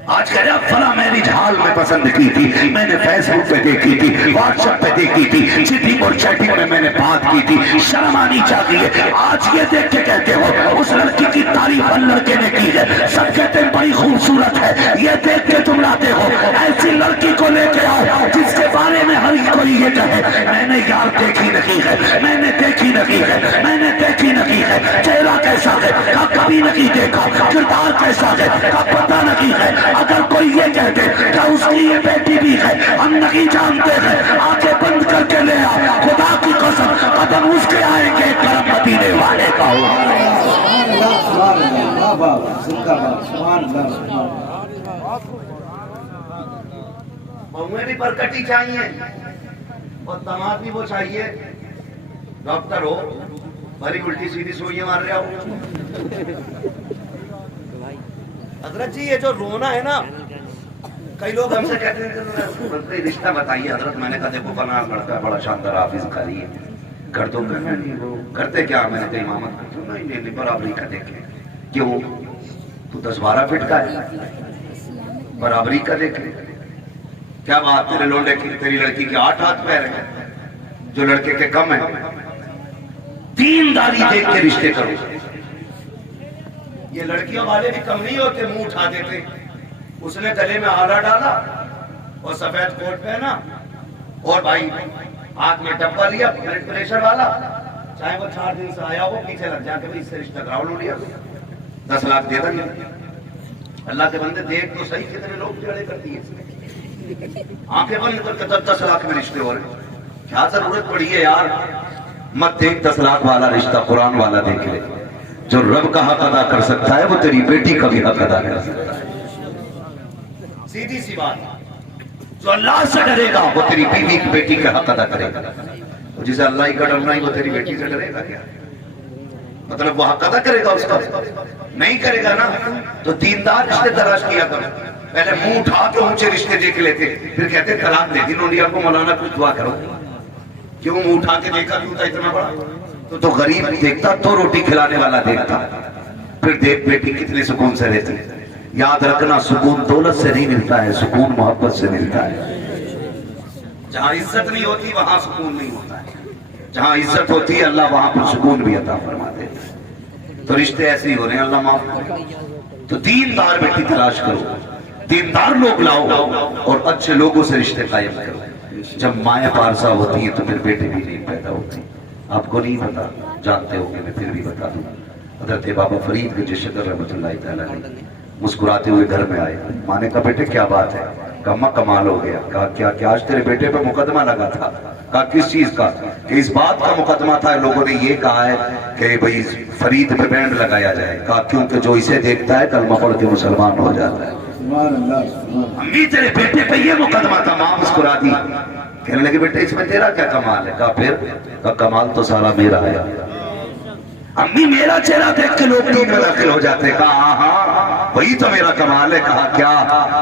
آج کہہ رہا فلاں میرج ہال میں پسند کی تھی، میں نے فیس بک پہ دیکھی تھی، واٹس ایپ پہ دیکھی تھی، چیٹنگ اور چیٹنگ میں نے بات کی تھی، شرم آنی چاہیے۔ آج یہ دیکھ کے کہتے ہو اس لڑکی کی تعریف ان لڑکے نے کی ہے، سب کہتے ہیں بڑی خوبصورت ہے، یہ دیکھ کے تم لاتے ہو۔ ایسی لڑکی کو لے کے آؤ جس کے بارے میں ہر کوئی یہ کہے میں نے یار دیکھی نہیں ہے، میں نے دیکھی نہیں ہے، میں نے دیکھی نہیں ہے، چہرہ کیسا ہے کا کبھی نہیں دیکھا، کردار کیسا ہے کا پتہ نہیں ہے۔ اگر کوئی یہ کہتے کہ اس کی یہ بیٹی بھی ہے، ہم نہیں جانتے ہیں، آنکھیں بند کر کے لے آ، خدا کی قسم قدم اس کے آئیں گے، کرم مدینے والے کا ہو۔ سبحان اللہ سبحان اللہ آباد زندہ باد سبحان اللہ سبحان اللہ۔ بہویں بھی برکتی چاہیے اور داماد بھی وہ چاہیے ڈاکٹر ہو، بھری الٹی سیدھی سوئیاں مار رہا ہو۔ حضرت جی یہ جو رونا ہے نا، کئی لوگ ہم سے کہتے ہیں کہ رشتہ بتائیے حضرت، میں نے کہا دیکھو فلاں لڑکا بڑا شاندار حافظ قاری ہے، کر دو۔ کرتے کیا؟ میں نے کہا امامت نہیں، برابری کا دیکھے۔ کیوں؟ تو 10-12 فٹ کا ہے، برابری کا دیکھے۔ کیا بات تیرے لوڈے کی، تیری لڑکی کے 8 ہاتھ پیر ہیں جو لڑکے کے کم ہیں۔ دینداری دیکھ کے رشتے کرو۔ یہ لڑکیوں والے بھی کم نہیں ہوتے، منہ اٹھا دیتے۔ اس نے گلے میں آلہ ڈالا اور سفید کوٹ پہنا اور بھائی ہاتھ میں ڈبہ لیا بلڈ پریشر والا، چاہے وہ 4 دن سے آیا ہو، پیچھے لگ جا کے اس سے رشتہ کراؤ لو لیا، 10 لاکھ دے دیں۔ اللہ کے بندے دیکھ تو صحیح کتنے لوگ جڑے کرتی ہے، آنکھیں بند کر کے 10 لاکھ میں رشتے ہو رہے۔ کیا ضرورت پڑی ہے یار؟ مت دیکھ 10 لاکھ والا رشتہ، قرآن والا دیکھ لے۔ جو رب کا حق ادا کر سکتا ہے وہ تیری بیٹی کا بھی حق ادا کر سکتا ہے۔ سیدھی سی بات، جو اللہ سے ڈرے گا وہ تیری بیوی کی بیٹی کا حق ادا کرے گا، جسے اللہ ہی کا ڈرنا ہی وہ تیری بیٹی سے ڈرے گا کیا؟ مطلب وہ حق ادا کرے گا اس کا؟ نہیں کرے گا نا۔ تو دیندار رشتے تلاش کیا کرو۔ پہلے منہ اٹھا کے اونچے رشتے دیکھ لیتے، پھر کہتے طلاق دے دی نونیا کو، مولانا کچھ دعا کرو۔ کیوں منہ اٹھا کے دیکھا کیوں تھا اتنا بڑا؟ تو غریب دیکھتا تو روٹی کھلانے والا دیکھتا۔ پھر دیکھ بیٹی کتنے سکون سے رہتی۔ یاد رکھنا سکون دولت سے نہیں ملتا ہے، سکون محبت سے ملتا ہے۔ جہاں عزت نہیں ہوتی وہاں سکون نہیں ہوتا ہے، جہاں عزت ہوتی ہے اللہ وہاں پر سکون بھی عطا فرما دیتا ہے۔ تو رشتے ایسے ہی ہو رہے ہیں، اللہ معاف کرے۔ تو دیندار بیٹی تلاش کرو، دیندار لوگ لاؤ اور اچھے لوگوں سے رشتے قائم کرو۔ جب مائیں پارسا ہوتی ہیں تو پھر بیٹے بھی نہیں پیدا ہوتے۔ آپ کو نہیں پتا، جانتے ہو کہ میں پھر بھی بتا دوں۔ حضرت بابا فرید گنج شکر رحمۃ اللہ تعالیٰ علیہ مسکراتے ہوئے گھر میں آئے، ماں نے کہا بیٹے کیا بات ہے؟ کہا اماں کمال ہو گیا۔ کہا کیا آج تیرے بیٹے پہ مقدمہ لگا تھا؟ کہا کس چیز کا؟ کہ اس بات کا مقدمہ تھا، لوگوں نے یہ کہا ہے کہ بھئی فرید پہ بینڈ لگایا جائے۔ کہا کیونکہ جو اسے دیکھتا ہے کلمہ پڑھ کے مسلمان ہو جاتا ہے۔ سبحان اللہ سبحان اللہ۔ امی تیرے بیٹے پہ یہ مقدمہ تھا؟ مسکرا دی. کہنے لگے بیٹے اس میں تیرا کیا کمال ہے؟ کہا پھر؟ کہا کمال تو سارا میرا ہے. امی میرا چہرہ دیکھ کے لوگ دین میں داخل ہو جاتے ہیں. کہا ہاں وہی تو میرا کمال ہے. کہا کیا؟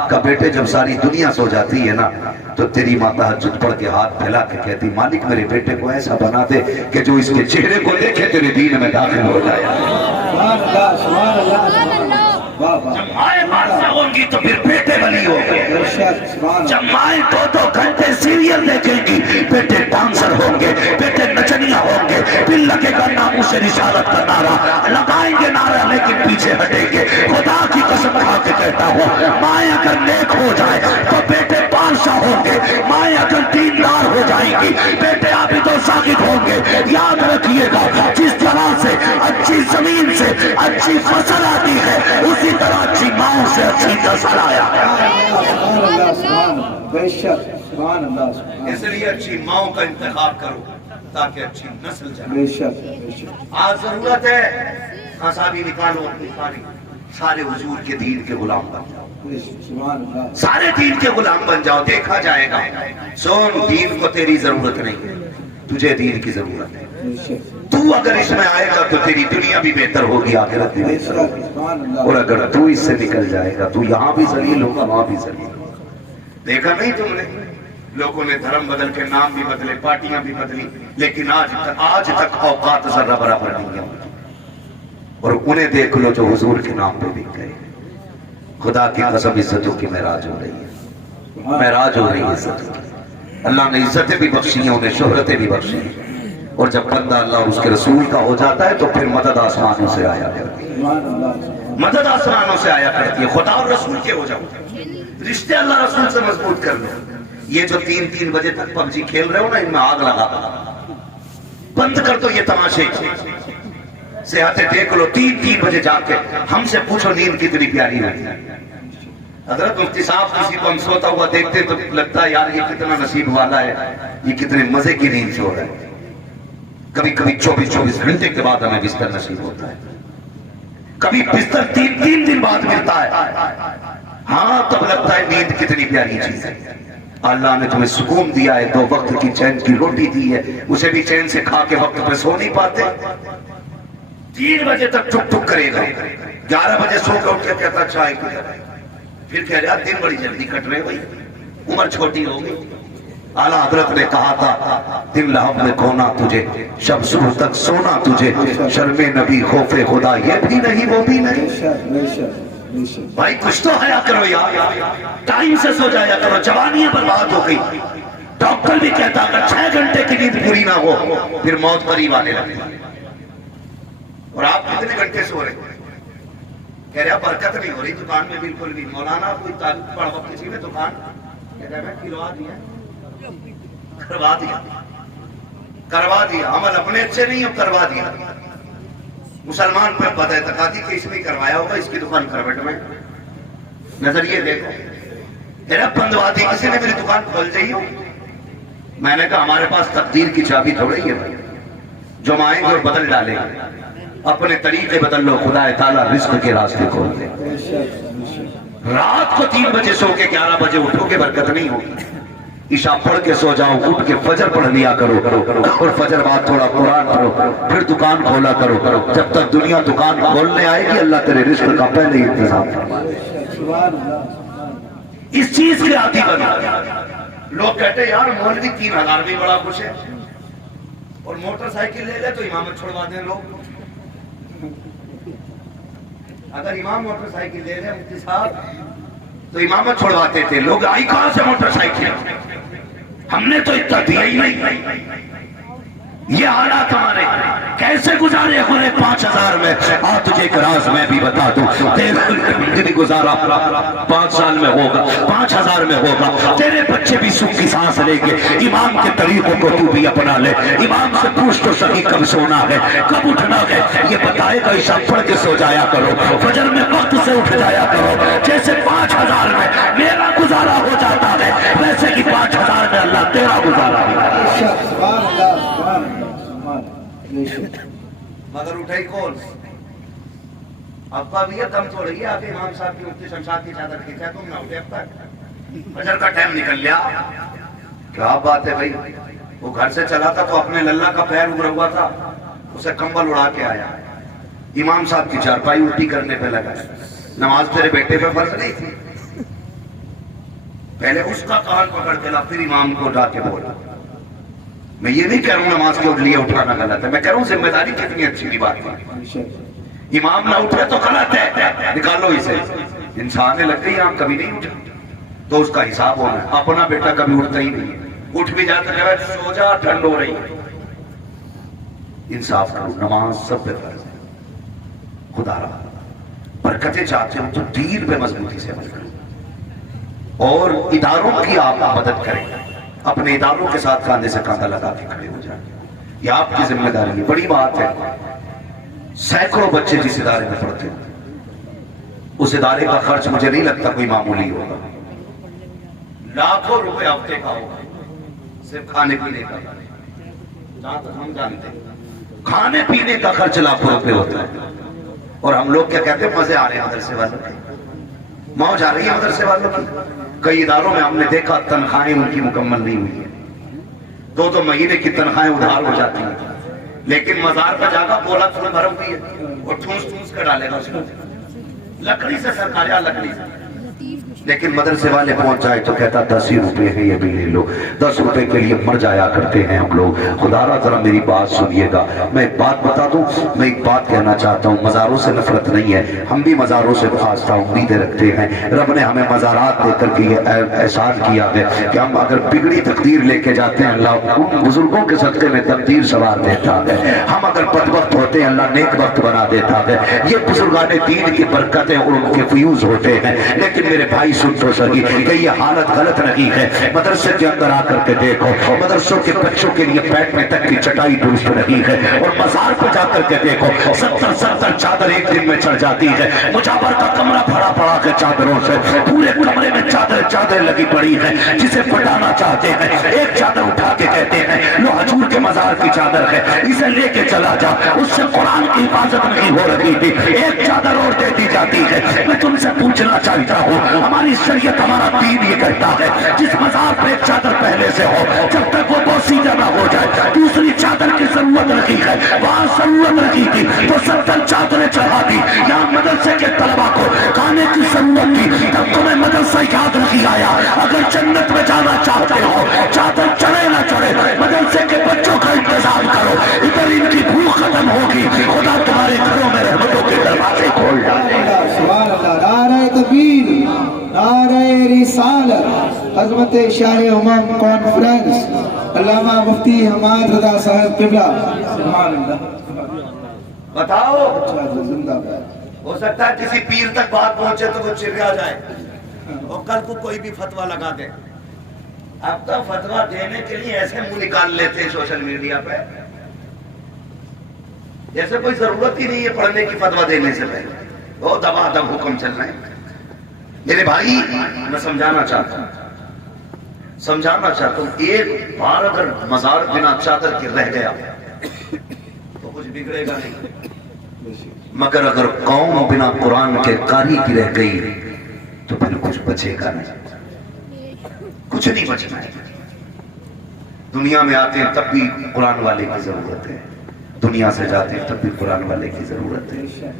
کہا بیٹے جب ساری دنیا سو جاتی ہے نا تو تیری ماں تہجد پڑھ کے ہاتھ پھیلا کے کہتی مالک میرے بیٹے کو ایسا بنا دے کہ جو اس کے چہرے کو دیکھے تیرے دین میں داخل ہو جائے. سبحان اللہ سبحان اللہ. واہ واہ. جب مائیں بادشاہ ہوں گی تو پھر بیٹے ولی ہوں گے. بے شک سبحان اللہ. جب مائیں 2-2 گھنٹے سیریل دیکھیں گی بیٹے ڈانسر ہوں گے, بیٹے نچنیاں ہوں گے. پھر لگے گا ناموس رسالت کا نعرہ لگائیں گے نعرہ لیکن پیچھے ہٹیں گے. خدا کی قسم کھا کے کہتا ہوں مائیں اگر نیک ہو جائے تو بیٹے بادشاہ ہوں گے. مائیں اگر دیندار ہو جائیں گی بیٹے عابد و زاہد ہوں گے. یاد رکھیے گا جس طرح سے اچھی زمین سے اچھی فصل آتی ہے اسی طرح اچھی ماؤں سے اچھی نسل آیا ہے. سبحان اللہ سبحان اللہ. بے شک سبحان اللہ سبحان اللہ. اس لیے اچھی ماؤں کا انتخاب کرو تاکہ اچھی نسل جائے. بے شک بے شک. آج ضرورت ہے آسانی نکالو اپنی سارے حضور کے دین کے غلام بن جاؤ. بے شک سبحان اللہ. سارے دین کے غلام بن جاؤ. دیکھا جائے گا سون دین کو تیری ضرورت نہیں ہے, تجھے دین کی ضرورت ہے. بے شک تو اگر اس میں آئے گا تو تیری دنیا بھی بہتر ہوگی آخرت بھی بے بہتر شک ہوگی. سبحان اور اللہ. اگر تو اس سے نکل جائے گا تو یہاں بھی ذلیل ہوگا وہاں بھی ذلیل ہوگا. دیکھا نہیں تم نے لوگوں نے دھرم بدل کے نام بھی بدلے پارٹیاں بھی بدلی لیکن آج تک اوقات ذرہ برابر نہیں ہے. اور انہیں دیکھ لو جو حضور کے نام پہ بھی گئے. خدا کی قسم عزتوں کی معراج ہو رہی ہے, معراج ہو رہی ہے عزتوں کی. اللہ نے عزتیں بھی بخشی ہیں انہیں شہرتیں بھی بخشی ہیں. اور جب بندہ اللہ اور اس کے رسول کا ہو جاتا ہے تو پھر مدد آسمانوں سے آیا کرتی ہے. سبحان اللہ. مدد آسمانوں سے آیا کرتی ہے. خدا اور رسول کے ہو جاؤ, رشتے اللہ رسول سے مضبوط کر لو. یہ جو 3-3 بجے تک پب جی کھیل رہے ہو نا ان میں آگ لگا بند کر دو. یہ تماشے صحتیں دیکھ لو 3-3 بجے جا کے ہم سے پوچھو نیند کتنی پیاری رہتی ہے. حضرت مفتی صاحب کسی کو ہم سوتا ہوا دیکھتے تو لگتا ہے یار یہ کتنا نصیب والا ہے, یہ کتنے مزے کی نیند سو رہا ہے. کبھی کبھی 24 گھنٹے کے بعد ہمیں بستر نصیب ہوتا ہے, کبھی بستر 3 دن بعد ملتا ہے. ہاں تب لگتا ہے نیند کتنی پیاری چیز ہے. اللہ نے تمہیں سکون دیا ہے, 2 وقت کی چین کی روٹی دی ہے, اسے بھی چین سے کھا کے وقت پہ سو نہیں پاتے. 3 بجے تک ٹک ٹک کرے گا, 11 بجے سو کر اٹھ کے کہتا چائے پی, پھر کہہ رہا دن بڑی جلدی کٹ رہے بھائی, عمر چھوٹی ہو گئی. اعلیٰ حضرت نے کہا تھا دن لہب میں کھونا تجھے, شب صبح تک سونا تجھے, شرم نبی خوف خدا یہ بھی نہیں وہ بھی نہیں. بے شک بے شک بے شک. بھائی کچھ تو حیا کرو یار, ٹائم سے سو جایا کرو. جوانیاں برباد ہو گئی. ڈاکٹر بھی کہتا اگر 6 گھنٹے کی نیند پوری نہ ہو پھر موت قریب آنے لگتی. اور آپ کتنے گھنٹے سو رہے؟ کہہ رہے برکت نہیں ہو رہی دکان میں بالکل بھی. مولانا کوئی پڑھ وقت کسی میں دکان کہہ رہا میں کھلوا دیا کروا دیا. عمل اپنے اچھے نہیں اب کروا دیا. مسلمان پر بد اعتقادی کہ اس نے کروایا ہوگا, اس کی دکان کروٹ میں. نظریے دیکھو میرا بندوا دی کسی نے میری دکان کھول دی ہو. میں نے کہا ہمارے پاس تقدیر کی چابی تھوڑی ہے بھائی, جو آئیں گے اور بدل ڈالیں گے. اپنے طریقے بدل لو, خدا تعالیٰ رزق کے راستے کھول دے. بے شک بے شک. رات کو 3 بجے سو کے 11 بجے اٹھو گے برکت نہیں ہوگی. عشاء پڑھ کے سو جاؤ, اٹھ کے فجر پڑھ لیا کرو, اور فجر بعد تھوڑا قرآن پڑھو, پھر دکان کھولا کرو. جب تک دنیا دکان کھولنے آئے گی اللہ تیرے رزق کا پہلے ہی انتظام فرمائے. سبحان اللہ. اس چیز کے عادی بنا. لوگ کہتے ہیں یار مولوی 3000 بھی بڑا خوش ہے, اور موٹر سائیکل لے لے تو امامت چھوڑوا دیں لوگ. اگر امام موٹر سائیکل لے لے مفتی صاحب تو امامت چھوڑواتے تھے لوگ. آئی کہاں سے موٹر سائیکل؟ ہم نے تو اتنا دیا ہی نہیں. یہ حالات ہمارے کیسے گزارے ہمارے 5000 میں. تجھے ایک راز میں بھی بتا دوں, تیرے گزارا 5 سال میں ہوگا, 5000 میں ہوگا. تیرے بچے بھی سکھ کی سانس لیں گے. امام کے طریقوں کو تو بھی اپنا لے. امام سے پوچھ تو سکی کب سونا ہے کب اٹھنا ہے, یہ بتائے گا. عشاء پڑھ کے سو جایا کرو, فجر میں وقت سے اٹھ جایا کرو. جیسے 5000 میں میرا گزارا ہو جاتا ہے ویسے کہ 5000 میں اللہ تیرا گزارا ہو. بے شک سبحان اللہ سبحان اللہ سبحان. بے شک. مگر اٹھائی کون؟ ابا بھی کم چھوڑ گیا. آپ امام صاحب کی مفتی شمشاد کی چادر کھینچا, تم نہ اٹھے اب تک. فجر کا ٹائم نکل لیا, کیا بات ہے بھائی، وہ گھر سے چلا تھا تو اپنے للہ کا پیر ابھرا ہوا تھا، اسے کمبل اڑا کے آیا، امام صاحب کی چارپائی الٹی کرنے پہ لگا، نماز تیرے بیٹے پہ فرض نہیں تھی؟ پہلے اس کا کان پکڑ کے لا، پھر امام کو اٹھا کے بولا۔ میں یہ نہیں کہہ رہا ہوں نماز کے لیے اٹھانا غلط ہے، میں کہہ رہا ہوں ذمہ داری کتنی اچھی کی بات ہے۔ امام نہ اٹھے تو غلط ہے، نکالو اسے۔ انسان نے لگ گئی آپ کبھی نہیں اٹھا تو اس کا حساب ہونا ہے۔ اپنا بیٹا کبھی اٹھتا ہی نہیں ہے، اٹھ بھی جاتا ہے سو جا ٹھنڈ ہو رہی ہے۔ انصاف کرو، نماز سب پہ فرض ہے، خدا رہا برکتیں چاہتے ہو تو دین پہ مضبوطی سے عمل کرو، اور اداروں کی آپ مدد کریں، اپنے اداروں کے ساتھ کاندھے سے کاندھا لگا کے کھڑے ہو جائیں، یہ آپ کی ذمہ داری ہے۔ بڑی بات ہے، سینکڑوں بچے جس ادارے میں پڑھتے ہیں، اس ادارے کا خرچ مجھے نہیں لگتا کوئی معمولی ہوگا، لاکھوں روپے ہفتے کا ہوگا، صرف کھانے پینے کا، جہاں تک ہم جانتے ہیں کھانے پینے کا خرچ لاکھوں روپے ہوتا ہے، اور ہم لوگ کیا کہتے ہیں مزے آ رہے ہیں مدرسے والوں کے، موج آ رہی ہے مدرسے والوں کی۔ کئی اداروں میں ہم نے دیکھا تنخواہیں ان کی مکمل نہیں ہوئی ہیں، 2 مہینے کی تنخواہیں ادھار ہو جاتی ہیں، لیکن مزار کا جاگا بولا تمہیں بھرم بھی ہے، اور ٹھونس کر ڈالے گا اس کو، لکڑی سے سرکاریا لکڑی سے۔ لیکن مدرسے والے پہنچ جائے تو کہتا 10 ہی روپے ہیں یہ بھی لے لو، 10 روپے کے لیے مر جایا کرتے ہیں ہم لوگ۔ خدا را ذرا میری بات سنیے گا، میں ایک بات بتا دوں، میں ایک بات کہنا چاہتا ہوں، مزاروں سے نفرت نہیں ہے، ہم بھی مزاروں سے خاصہ امیدیں رکھتے ہیں۔ رب نے ہمیں مزارات دے کر کے یہ احسان کیا ہے کہ ہم اگر بگڑی تقدیر لے کے جاتے ہیں اللہ ان بزرگوں کے صدقے میں تقدیر سوار دیتا ہے، ہم اگر بدبخت ہوتے ہیں اللہ نیک وقت بنا دیتا ہے، یہ بزرگان دین کی برکتیں اور ان کے فیوز ہوتے ہیں۔ لیکن میرے بھائی سن تو سکی کہ یہ حالت غلط نہیں ہے، مدرسے کے اندر آ کر کے دیکھو، مدرسوں کے بچوں کے لیے بیٹھنے تک کی چٹائی درست نہیں ہے، اور مزار پہ جا کر کے دیکھو 70 چادر ایک دن میں چڑھ جاتی ہے، مجاور کا کمرہ بھرا پڑا ہے چادروں سے، پورے کمرے میں چادر لگی پڑی ہے، جسے پھٹانا چاہتے ہیں ایک چادر اٹھا کے کہتے ہیں لو حضور کے مزار کی چادر ہے، اسے لے کے چلا جا، اس سے قرآن کی حفاظت نہیں ہو رہی تھی، ایک چادر اور دے دی جاتی ہے۔ میں تم سے پوچھنا چاہتا ہوں، ہماری شریعت ہمارا دین یہ کہتا ہے جس مزار پہ ایک چادر پہلے سے ہو جب تک وہ بوسیدہ نہ ہو جائے دوسری چادر کی ضرورت رکھی ہے، وہاں ضرورت رکھی تھی تو 70 چادریں چڑھا دی، یہاں مدرسے کے طلبا کو کھانے کی ضرورت تھی تب تمہیں مدرسہ یاد نہیں آیا۔ اگر جنت میں جانا چاہتے ہو چادر چڑھے نہ چڑھے مدرسے کے بچوں کا انتظام کرو، ادھر ان کی بھوک ختم ہوگی، خدا تمہارے گھروں میں رحمتوں کے دروازے کھول ڈالے گا۔ سبحان اللہ، نعرہ تکبیر، نعرہ رسالت، حضرت شاہ امام کانفرنس علامہ مفتی حماد رضا صاحب قبلہ۔ سبحان اللہ، بتاؤ زندہ باد۔ ہو سکتا ہے کسی پیر تک بات پہنچے تو وہ چریا جائے اور کل کو کوئی بھی فتویٰ لگا دے۔ اب تو فتویٰ دینے کے لیے ایسے منہ نکال لیتے ہیں سوشل میڈیا پہ جیسے کوئی ضرورت ہی نہیں ہے پڑھنے کی فتویٰ دینے سے پہلے، وہ دبا دب حکم چل رہے ہیں۔ میرے بھائی میں سمجھانا چاہتا ہوں ایک بار اگر مزار بنا چادر کے رہ گیا تو کچھ بگڑے گا نہیں، مگر اگر قوم بنا قرآن کے قاری کی رہ گئی تو پھر کچھ بچے گا نہیں، کچھ نہیں بچنا ہے۔ دنیا میں آتے ہیں تب بھی قرآن والے کی ضرورت ہے، دنیا سے جاتے ہیں تب بھی قرآن والے کی ضرورت ہے۔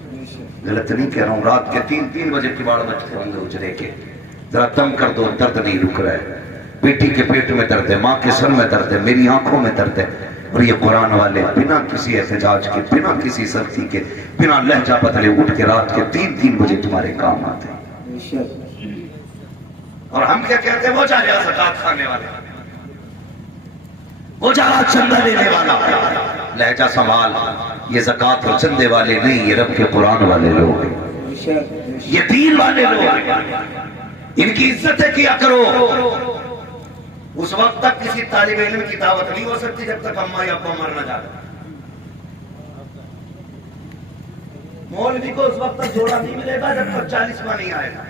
غلط نہیں کہہ رہا ہوں، رات کے 3 بجے کی باڑ بچے ہوں گے اجرے کے، ذرا دم کر دو، درد نہیں رک رہا ہے، بیٹی کے پیٹ میں درد ہے، ماں کے سر میں درد ہے، میری آنکھوں میں درد ہے، اور یہ قرآن والے بنا کسی احتجاج کے، بنا کسی سختی کے، بنا لہجہ بدلے اٹھ کے رات کے 3 بجے تمہارے کام آتے ہیں۔ اور ہم کیا کہتے ہیں، وہ جا رہا زکات کھانے والا، وہ جا رہا چندہ لینے والا، لہجہ سنبھال، یہ زکات اور چندے والے نہیں، یہ رب کے قرآن والے لوگ ہیں، یہ دین والے لوگ ہیں، ان کی عزتیں کیا کرو۔ اس وقت تک کسی طالب علم کی دعوت نہیں ہو سکتی جب تک اماں یا ابا مر نہ جائے۔ مولوی کو اس وقت تک جوڑا نہیں ملے گا جب تک 40واں نہیں آئے گا۔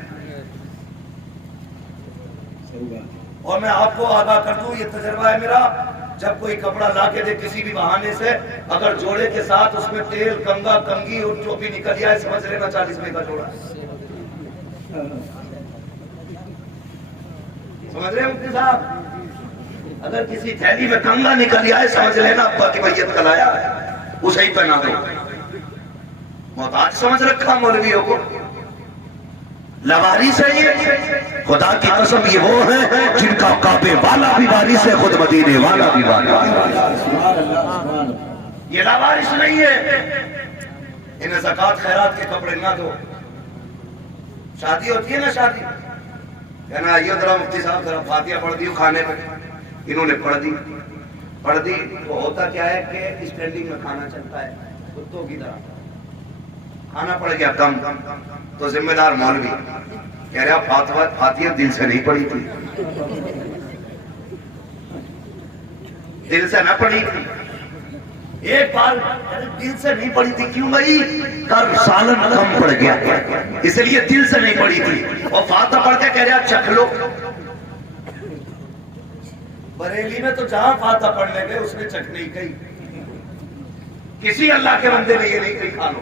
اور میں آپ کو آگاہ کر دوں، یہ تجربہ ہے میرا، جب کوئی کپڑا لا کے دے کسی بھی بہانے سے، اگر جوڑے کے ساتھ اس میں تیل، کنگا، کنگھی اور جو بھی نکل جائے سمجھ لینا 40ویں کا جوڑا ہے۔ سمجھ رہے ہیں مفتی صاحب؟ اگر کسی تھیلی میں کنگا نکل آئے سمجھ لینا ابا کی میت کل آیا ہے، اسے ہی پہنا دو. محتاج سمجھ رکھا مولویوں کو. لوارث ہے یہ، خدا کی قسم یہ وہ ہے جن کا کعبے والا بھی وارث ہے، خود مدینے والا بھی وارث ہے. یہ لاوارث نہیں ہے. انہیں زکوٰۃ خیرات کے کپڑے نہ دو. شادی ہوتی ہے نا، شادی کہنا آئیے ذرا مفتی صاحب ذرا فاتحہ پڑھ دیو کھانے پہ. انہوں نے پڑھ دی تو ہوتا کیا ہے کہ اسٹینڈنگ میں کھانا چلتا ہے کتوں کی طرح. کھانا پڑ گیا کم تو ذمہ دار مولوی کہہ رہا فاتحہ دل سے نہیں پڑھی تھی، دل سے نہ پڑھی تھی. ایک بار دل سے نہیں پڑھی تھی. کیوں بھائی؟ کر سالن کم پڑ گیا اس لیے دل سے نہیں پڑھی تھی. اور فاتحہ پڑھ کے کہہ رہا چکھ لو. بریلی میں تو جہاں فاتحہ پڑھنے گئے اس نے چکھ نہیں کہی. کسی اللہ کے بندے نے یہ نہیں کہی کھا لو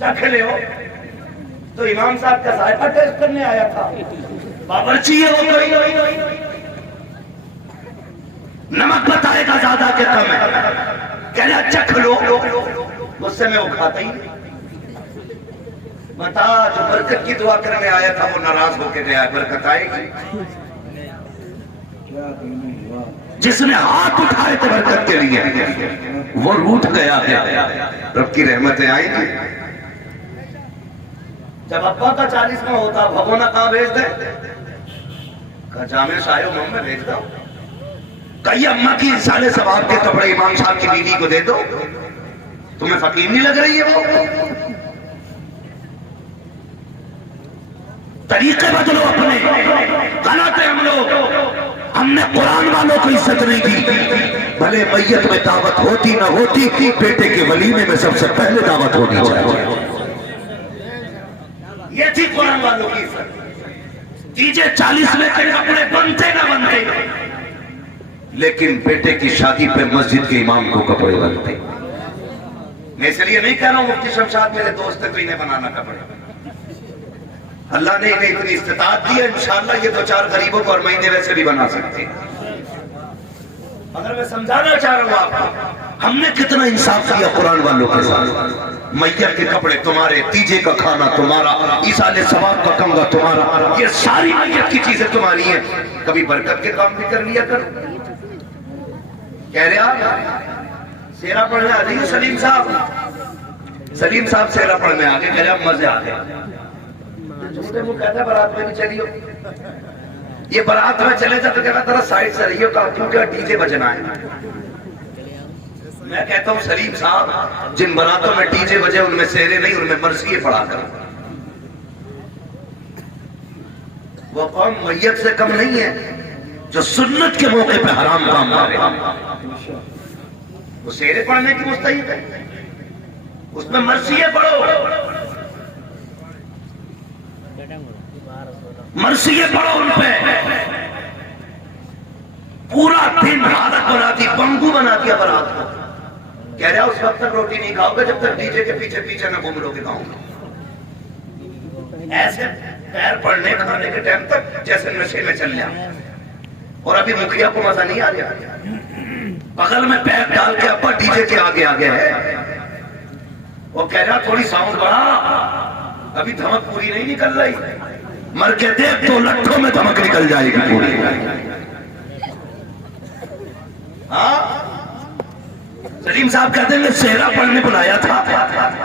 چکھ لے ہو. تو امام صاحب کا ذائقہ ٹیسٹ کرنے آیا تھا. باورچی ہے وہ کوئی نمک بتائے گا زیادہ کہ کم ہے. کہہ رہا چکھ لو. مجھ سے میں وہ کھاتا ہی نہیں. بتا جو برکت کی دعا کرنے آیا تھا وہ ناراض ہو کے گیا. برکت آئے گی. جس نے ہاتھ اٹھائے تھے برکت کے لیے وہ روٹھ گیا. رب کی رحمتیں آئی نا. جب ابا کا 40واں ہوتا بھگونا کہاں بھیج دیں؟ کہا جامع شاہ امام میں بھیج دو. کئی اماں کی سالے ثواب کے کپڑے امام صاحب کی بیوی کو دے دو. تمہیں فقیر نہیں لگ رہی ہے وہ؟ طریقے بدلو اپنے. غلط ہے ہم لوگ. ہم نے قرآن والوں کو عزت نہیں دی. بھلے میت میں دعوت ہوتی نہ ہوتی بیٹے کے ولیمے میں سب سے پہلے دعوت ہونی چاہیے. یہ تھی قرآن والوں کی عزت. دیجے 40 میں کے کپڑے بنتے نہ بنتے لیکن بیٹے کی شادی پہ مسجد کے امام کو کپڑے بنتے. میں اس لیے نہیں کہہ رہا ہوں مفتی شمشاد میرے دوست ہے تو انہیں بنانا کپڑے. اللہ نے انہیں اتنی استطاعت دی ہے انشاءاللہ یہ 2-4 غریبوں کو اور مہینے ویسے بھی بنا سکتے ہیں. اگر میں سمجھانا چاہ رہا ہوں آپ کو ہم نے کتنا انصاف کیا قرآن والوں کے ساتھ. میت کے کپڑے تمہارے، تیجے کا کھانا تمہارا، ایصال ثواب کا کنگا تمہارا. یہ ساری میت کی چیزیں تمہاری ہیں. کبھی برکت کے کام بھی کر لیا کرو. کہہ رہا سیرا پڑھنے آ جائیے سلیم صاحب سیرا پڑھنے آگے کہہ رہا مزے آ گئے. جھوٹے منہ کہتا ہے برات میں بھی چلیو. یہ برات میں چلے جا تو کہنا ذرا سائڈ سے رہیو کیونکہ ڈی جے بجنا ہے. میں کہتا ہوں سلیم صاحب جن براتوں میں ڈی جے بجے ان میں سیرے نہیں ان میں مرثیے پڑھا کر. وہ قوم میت سے کم نہیں ہے جو سنت کے موقع پہ حرام کام کرے. وہ سیرے پڑھنے کی مستحق ہے. اس میں مرثیے پڑھو. مرثیے پڑھو ان پہ. پورا دن حالت بنا دی بنگو بنا دیا برات کو. کہہ رہا اس وقت تک روٹی نہیں کھاؤ گے جب تک ڈی جے کے پیچھے پیچھے نہ گھوم لو گے گاؤں میں. ایسے پیر پڑنے کھانے کے ٹائم تک جیسے نشے میں چل جائیں. اور ابھی مکھیا کو مزہ نہیں آ رہا. بغل میں پیر ڈال کے ابا ڈی جے کے آگے آگے ہے. وہ کہہ رہا تھوڑی ساؤنڈ بڑھا ابھی دھمک پوری نہیں نکل رہی. مر کے دیکھ تو لٹھوں میں دھمک نکل جائے گی پوری. ہاں سلیم صاحب کہتے ہیں سہرا پڑھنے بلایا تھا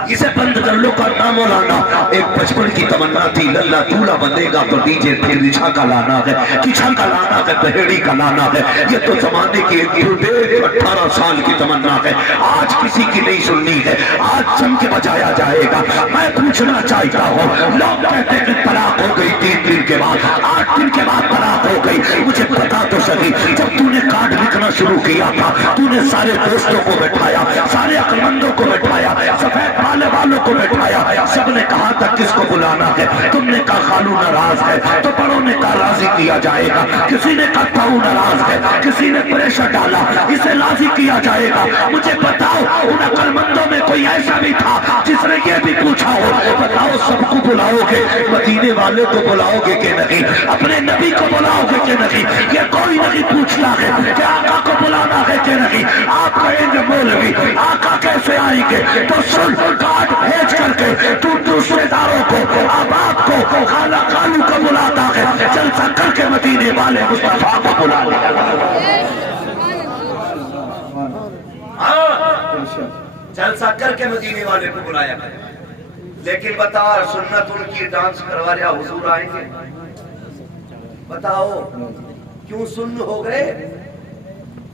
اسے بند کر لو کا نام مولانا. ایک بچپن کی تمنا تھی للہ دولہا بندے گا تو ڈی جے پھر رچھا کا لانا ہے کچھا کا لانا ہے بہیڑی کا لانا ہے. یہ تو زمانے کی 18 سال کی تمنا ہے. آج کسی کی نہیں سننی ہے. آج جم کے بجایا جائے گا. میں پوچھنا چاہتا ہوں لوگ کہتے ہیں طلاق ہو گئی 3 دن کے بعد 8 دن کے بعد طلاق ہو گئی. مجھے پتا تو صحیح جب تو نے کارڈ لکھنا شروع کیا تھا تو نے سارے دوستوں کو بٹھایا سارے عقل مندوں کو بٹھایا سفید والے والوں کو بٹھایا. سب نے کہا تھا کس کو بلانا ہے. تم نے کہا خالو ناراض ہے تو بڑوں نے کہا راضی کیا جائے گا. کسی نے کہا تاؤ ناراض ہے, کسی نے پریشر ڈالا, اسے راضی کیا جائے گا. مجھے بتاؤ ان عقل مندوں میں کوئی ایسا بھی تھا جس نے یہ بھی پوچھا ہو, بتاؤ سب کو بلاؤ گے, مدینے والے کو بلاؤ گے کہ نہیں, اپنے نبی کو بلاؤ گے کہ نہیں؟ یہ کوئی نہیں پوچھتا ہے کہ آقا کو بلانا ہے کہ نہیں. آپ کہیں گے مولوی آقا کیسے آئیں گے, تو سن کارڈ بھیج کر کے تو دوسرے داروں کو, احباب کو, خالہ خالو کو بلاتا ہے, جلسہ کر کے مدینے والے مصطفیٰ کو بلا لیا. جلسہ کر کے مدینے والے کو بلایا گیا. لیکن بتا سنت ان کی ڈانس کروا رہا, حضور آئیں گے؟ بتاؤ کیوں سن ہو گئے؟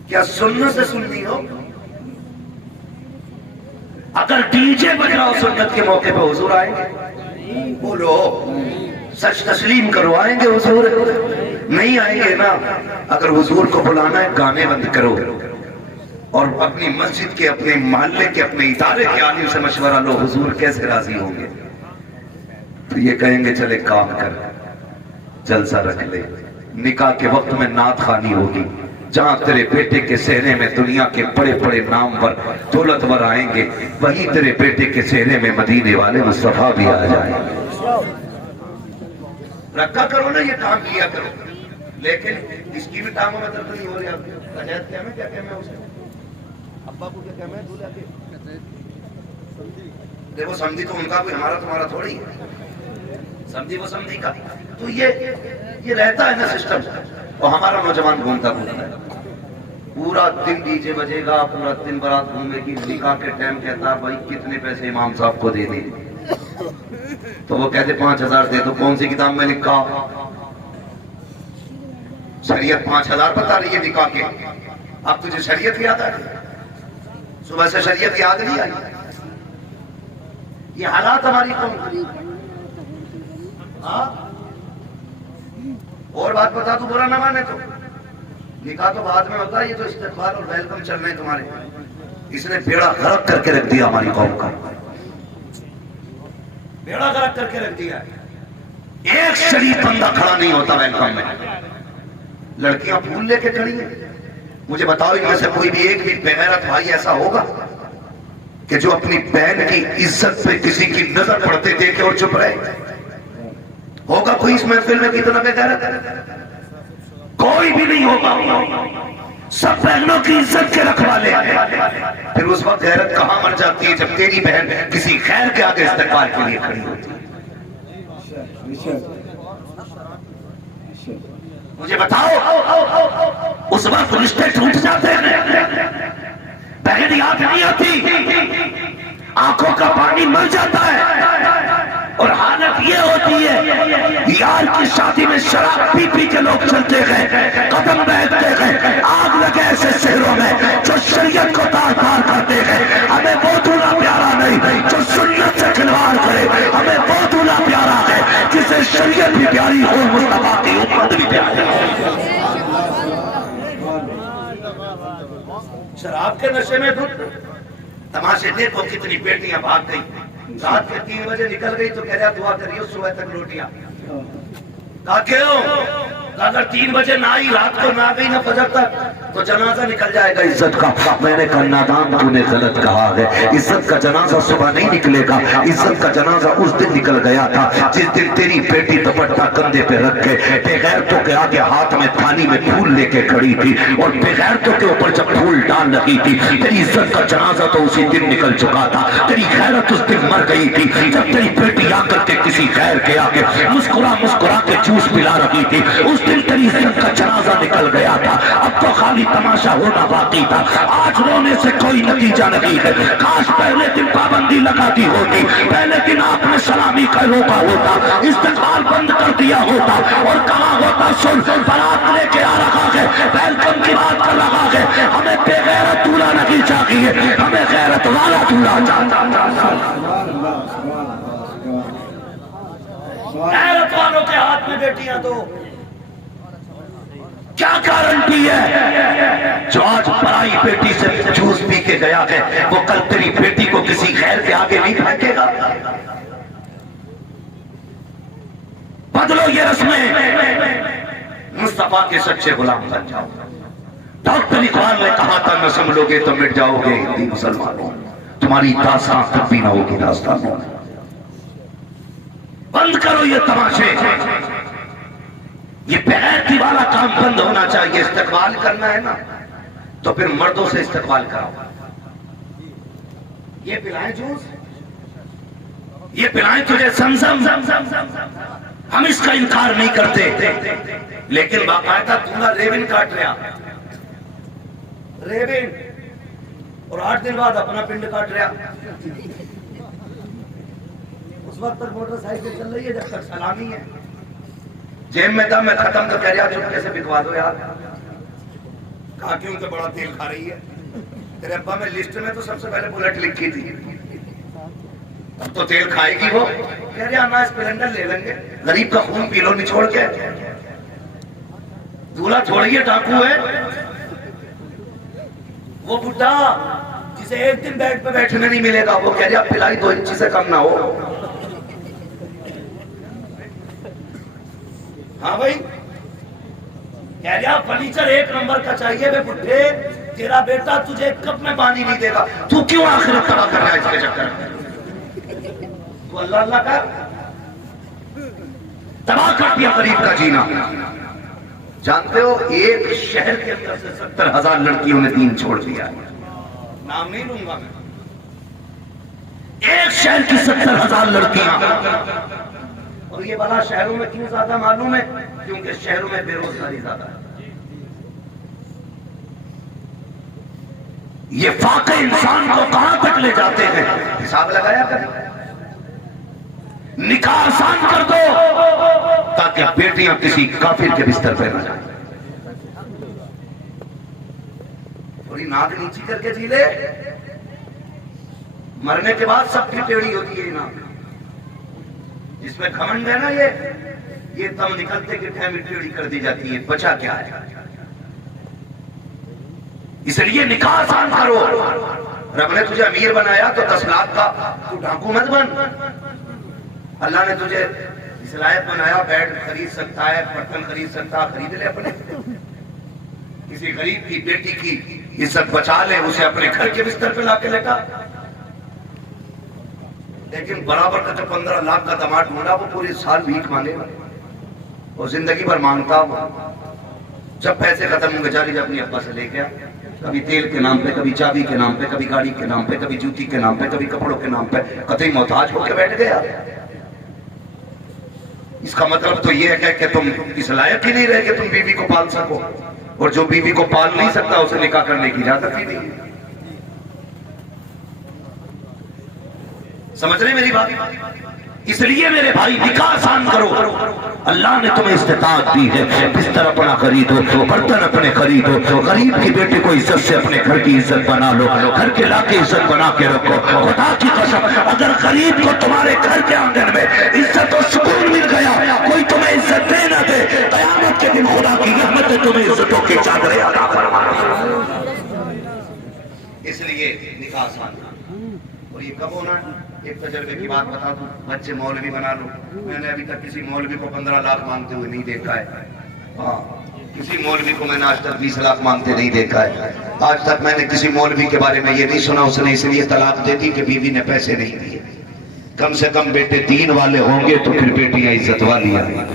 کیا سنت سے سننی ہو؟ اگر ڈی جے بج رہا ہو سنت کے موقع پہ, حضور آئیں گے؟ بولو سچ تسلیم کرو, آئیں گے حضور؟ نہیں آئیں گے نا. اگر حضور کو بلانا ہے گانے بند کرو اور اپنی مسجد کے, اپنے محلے کے, اپنے ادارے کے عالم سے مشورہ لو, حضور کیسے راضی ہوں گے؟ تو یہ کہیں گے چلے کام کر, جلسہ رکھ لے, نکاح کے وقت میں نعت خوانی ہوگی, جہاں تیرے بیٹے کے سہرے میں دنیا کے بڑے بڑے نامور دولتور آئیں گے, وہیں تیرے بیٹے کے سہرے میں مدینے والے مصطفیٰ بھی آ جائیں گے. رکھا کرو نا, یہ کام کیا کرو. لیکن اس کی بھی ٹانگوں میں درد نہیں ہو رہی. عجیب کیا میں, کیا کہنا ہے اسے, ابا کو کیا کہنا ہے, دولہا کے دیکھو سمجھی تو ان کا کوئی, ہمارا تمہارا تھوڑی ہے. سمجھی وہ سمجھی کا, تو یہ رہتا ہے نا سسٹم. اور ہمارا نوجوان گھومتا ہے, پورا دن ڈی جے بجے گا, پورا دن برات گھومے گی. نکاح کے ٹائم کہتا بھائی کتنے پیسے امام صاحب کو دے دیں, تو وہ کہتے 5,000 دے دو. کون سی کتاب میں لکھا؟ شریعت 5,000 بتا رہی ہے نکاح کے. اب تجھے شریعت یاد آ رہی, صبح سے شریعت یاد نہیں آئی. یہ حالات ہماری قوم کی. اور بات بتا, تو برا نہ مانے تو نکاح تو بعد میں ہوتا ہے. یہ تو استقبال اور ویلکم چل رہے ہیں تمہارے, اس نے بیڑا غرق کر کے رکھ دیا ہماری قوم کا, بیڑا غرق کر کے رکھ دیا. ایک شریف بندہ کھڑا نہیں ہوتا ویلکم میں. لڑکیاں پھول لے کے کھڑی ہیں. مجھے بتاؤ ان میں سے کوئی بھی ایک بھی بغیرت بھائی ایسا ہوگا کہ جو اپنی بہن کی عزت پہ کسی کی نظر پڑتے دیکھے اور چپ رہے؟ ہوگا کوئی اس محفل میں کتنا بغیرت ہے؟ کوئی بھی نہیں ہوگا. سب بہنوں کی عزت کے رکھوالے ہیں. پھر اس وقت غیرت کہاں مر جاتی ہے؟ جب تیری بہن کسی خیر کے آگے استقبال کے لیے کھڑی ہوتی ہے. مجھے بتاؤ اس وقت رشتے ٹوٹ جاتے ہیں, بہن یاد نہیں آتی, آنکھوں کا پانی مر جاتا ہے. اور حالت یہ ہوتی ہے یار کی شادی میں شراب پی پی کے لوگ چلتے گئے, قدم بہتے گئے, آگ لگے ایسے شہروں میں جو شریعت کو تار تار کرتے گئے. ہمیں وہ دولہا پیارا نہیں جو سنت سے کھلواڑ کرے, ہمیں وہ دولہا پیارا ہے جسے شریعت بھی پیاری ہو, مصطفیٰ کی امت بھی پیاری ہو. شراب کے نشے میں تماشے دیکھو کتنی بیٹیاں بھاگ گئی. رات کے 3 بجے نکل گئی تو کہہ رہا دعا کریو صبح تک روٹیاں. کہا کیوں؟ اگر 3 بجے نہ آئی, رات کو نہ گئی نہ فجر تک, تو جنازہ نکل جائے گا عزت کا. میں نے کہا نادان تو نے غلط کہا ہے, عزت کا جنازہ صبح نہیں نکلے گا. عزت کا جنازہ اس دن نکل گیا تھا جس دن تیری بیٹی دوپٹہ کندھے پہ رکھ کے بغیرتوں کے آگے ہاتھ میں تھانی میں پھول لے کے کھڑی تھی, اور بغیرتوں کے اوپر جب پھول ڈال رہی تھی. تیری عزت کا جنازہ تو اسی دن نکل چکا تھا. تیری غیرت اس دن مر گئی تھی جب تیری بیٹی آ کر کے کسی غیر کے آگے مسکرا مسکرا کے جوس پلا رہی تھی. اس دن تیری عزت کا جنازہ نکل گیا تھا. اب تو خالی تماشا ہونا باقی تھا. آج رونے سے کوئی نتیجہ نہیں ہے. کاش پہلے دن پابندی لگا دی ہوتی, پہلے دن آپ نے سلامی کا روکا ہوتا, استقبال بند کر دیا ہوتا اور کہا ہوتا سن بارات لے کے آ رہا ہے, ویلکم کی بات کر رہا ہے, ہمیں بے غیرت دولہا نہیں چاہیے, ہمیں غیرت والا دولہا چاہتا. غیرت والوں کے ہاتھ میں بیٹیاں دو. کیا گارنٹی ہے جو آج پرائی بیٹی سے جوس پی کے گیا ہے وہ کل تیری بیٹی کو کسی غیر کے آگے نہیں پھینکے گا؟ بدلو یہ رسمیں، مصطفیٰ کے سچے غلام بن جاؤ۔ ڈاکٹر اقبال نے کہا تھا نہ سنبھلو گے تو مٹ جاؤ گے ہندی مسلمانوں، تمہاری داستان کبھی بھی نہ ہوگی داستانوں۔ بند کرو یہ تماشے، یہ بغیرتی والا کام بند ہونا چاہیے۔ استقبال کرنا ہے نا تو پھر مردوں سے استقبال کراؤ۔ یہ پلائیں جوس، یہ پلائیں تجھے زمزم، ہم اس کا انکار نہیں کرتے، لیکن باقاعدہ تمہارا ریبن کاٹ رہا، ریبن، اور 8 دن بعد اپنا پنڈ کاٹ رہا۔ اس وقت تک موٹر سائیکل چل رہی ہے جب تک سلامی ہے، جیب میں تھا میں ختم تو کہہ رہا چپکے سے بکوا دو یار۔ کہا کیوں تو بڑا تیل کھا رہی ہے، تیرے ابا میں لسٹ میں تو سب سے پہلے بلٹ لکھی تھی، اب تو تیل کھائے گی وہ۔ کہہ رہا نا اسپلنڈر لے لیں گے، غریب کا خون پی لو نچوڑ کے۔ دولہا تھوڑی ہے ڈاکو ہے وہ بڈھا جسے ایک دن بیڈ پہ بیٹھنے نہیں ملے گا، وہ کہہ رہا پلائی 2 انچ سے کم نہ ہو۔ ہاں بھائی کہہ رہا فرنیچر 1 نمبر کا چاہیے، بے بڈھے تیرا بیٹا تجھے ایک کپ میں پانی نہیں دے گا، تو کیوں آخرت تباہ کر رہا ہے اس کے چکر میں؟ تو اللہ اللہ کر، تباہ کر دیا غریب کا جینا۔ جانتے ہو ایک شہر کے اندر سے 70,000 لڑکیوں نے دین چھوڑ دیا، نام نہیں لوں گا میں، ایک شہر کی 70,000 لڑکیاں۔ اور یہ بلا شہروں میں کیوں زیادہ معلوم ہے؟ کیونکہ شہروں میں بے روزگاری زیادہ ہے۔ یہ فاقے انسان کو کہاں تک لے جاتے ہیں، حساب لگایا کریں۔ نکاح آسان کر دو تاکہ بیٹیاں کسی کافر کے بستر پہ نہ جائیں، تھوڑی ناک نیچی کر کے جی لے، مرنے کے بعد سب کی ٹیڑھی ہوتی ہے ناک، جس میں گھمنڈ ہے نا یہ تم نکلتے کہ ٹھہمی ٹیڑھی کر دی جاتی ہے، بچا کیا ہے؟ اس لیے نکاح آسان کرو۔ رب نے تجھے امیر بنایا تو 10 لاکھ کا تو ڈاکو مت بن۔ اللہ نے تجھے اس لائق بنایا بیڈ خرید سکتا ہے، برتن خرید سکتا ہے، خرید لے اپنے۔ کسی غریب کی بیٹی کی عزت بچا لے، اسے اپنے گھر کے بستر پہ لا کے لٹا۔ لیکن برابر کا جو 15 لاکھ کا داماد ڈھونڈا وہ پورے سال بھیک مانگے گا، وہ زندگی بھر مانگتا وہ۔ جب پیسے ختم ہوں گے جاری اپنی ابا سے لے گیا، کبھی تیل کے نام پہ، کبھی چابی کے نام پہ، کبھی گاڑی کے نام پہ، کبھی جوتی کے نام پہ، کبھی کپڑوں کے نام پہ، قطعی محتاج ہو کے بیٹھ گیا۔ اس کا مطلب تو یہ ہے کہ تم اس لائق ہی نہیں رہے کہ تم بیوی کو پال سکو، اور جو بیوی کو پال نہیں سکتا اسے نکاح کرنے کی اجازت ہی نہیں۔ سمجھ رہے میری بات؟ اس لیے میرے بھائی نکاح آسان کرو۔ اللہ نے تمہیں استطاعت دی ہے، بستر اپنا خریدو، برتن اپنے خریدو، غریب کی بیٹی کو عزت سے اپنے گھر کی عزت بنا لو، گھر کے لا کے عزت بنا کے رکھو۔ خدا کی قسم اگر غریب کو تمہارے گھر کے آنگن میں عزت و سکون مل گیا، کوئی تمہیں عزت دے نہ دے، قیامت کے دن خدا کی رحمت ہے تمہیں عزتوں کی چادریں عطا فرمائے۔ اس لیے نکاح آسان، اور یہ کب ہونا ہے؟ ایک تجربے کی بات بتا دوں، بچے مولوی بنا لو۔ میں نے ابھی تک کسی مولوی کو 15 لاکھ مانگتے ہوئے نہیں دیکھا ہے، ہاں کسی مولوی کو میں نے آج تک 20 لاکھ مانگتے نہیں دیکھا ہے۔ آج تک میں نے کسی مولوی کے بارے میں یہ نہیں سنا اس نے اس لیے طلاق دے دی کہ بیوی نے پیسے نہیں دیے۔ کم سے کم بیٹے دین والے ہوں گے تو پھر بیٹیاں عزت والی ہیں۔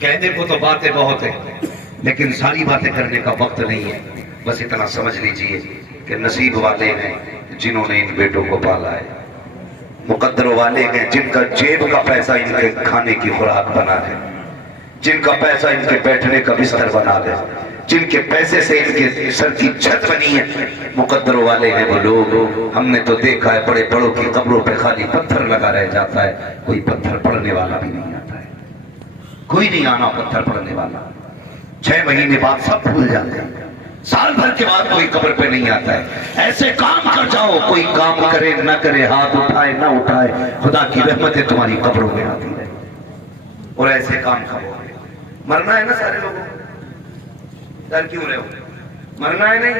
کہنے کو تو باتیں بہت ہیں لیکن ساری باتیں کرنے کا وقت نہیں ہے۔ بس اتنا سمجھ لیجئے کہ نصیب والے ہیں جنہوں نے ان بیٹوں کو پالا ہے، مقدر والے ہیں جن کا جیب کا پیسہ ان کے کھانے کی خوراک بنا ہے، جن کا پیسہ ان کے بیٹھنے کا بستر بنا ہے، جن کے پیسے سے ان کے سر کی چھت بنی ہے۔ مقدر والے ہیں وہ لوگ، ہم نے تو دیکھا ہے بڑے بڑوں کی قبروں پہ خالی پتھر لگا رہ جاتا ہے، کوئی پتھر پڑنے والا بھی نہیں آتا ہے، کوئی نہیں آنا پتھر پڑنے والا۔ 6 مہینے بعد سب بھول جاتے ہیں، سال بھر کے بعد کوئی قبر پہ نہیں آتا ہے۔ ایسے کام کر جاؤ، کوئی کام کرے نہ کرے، ہاتھ اٹھائے نہ اٹھائے، خدا کی رحمتیں تمہاری قبروں میں آتی ہے، اور ایسے کام کرو۔ مرنا ہے نا سارے لوگوں کو، ڈر کیوں رہے ہو؟ مرنا ہے نہیں؟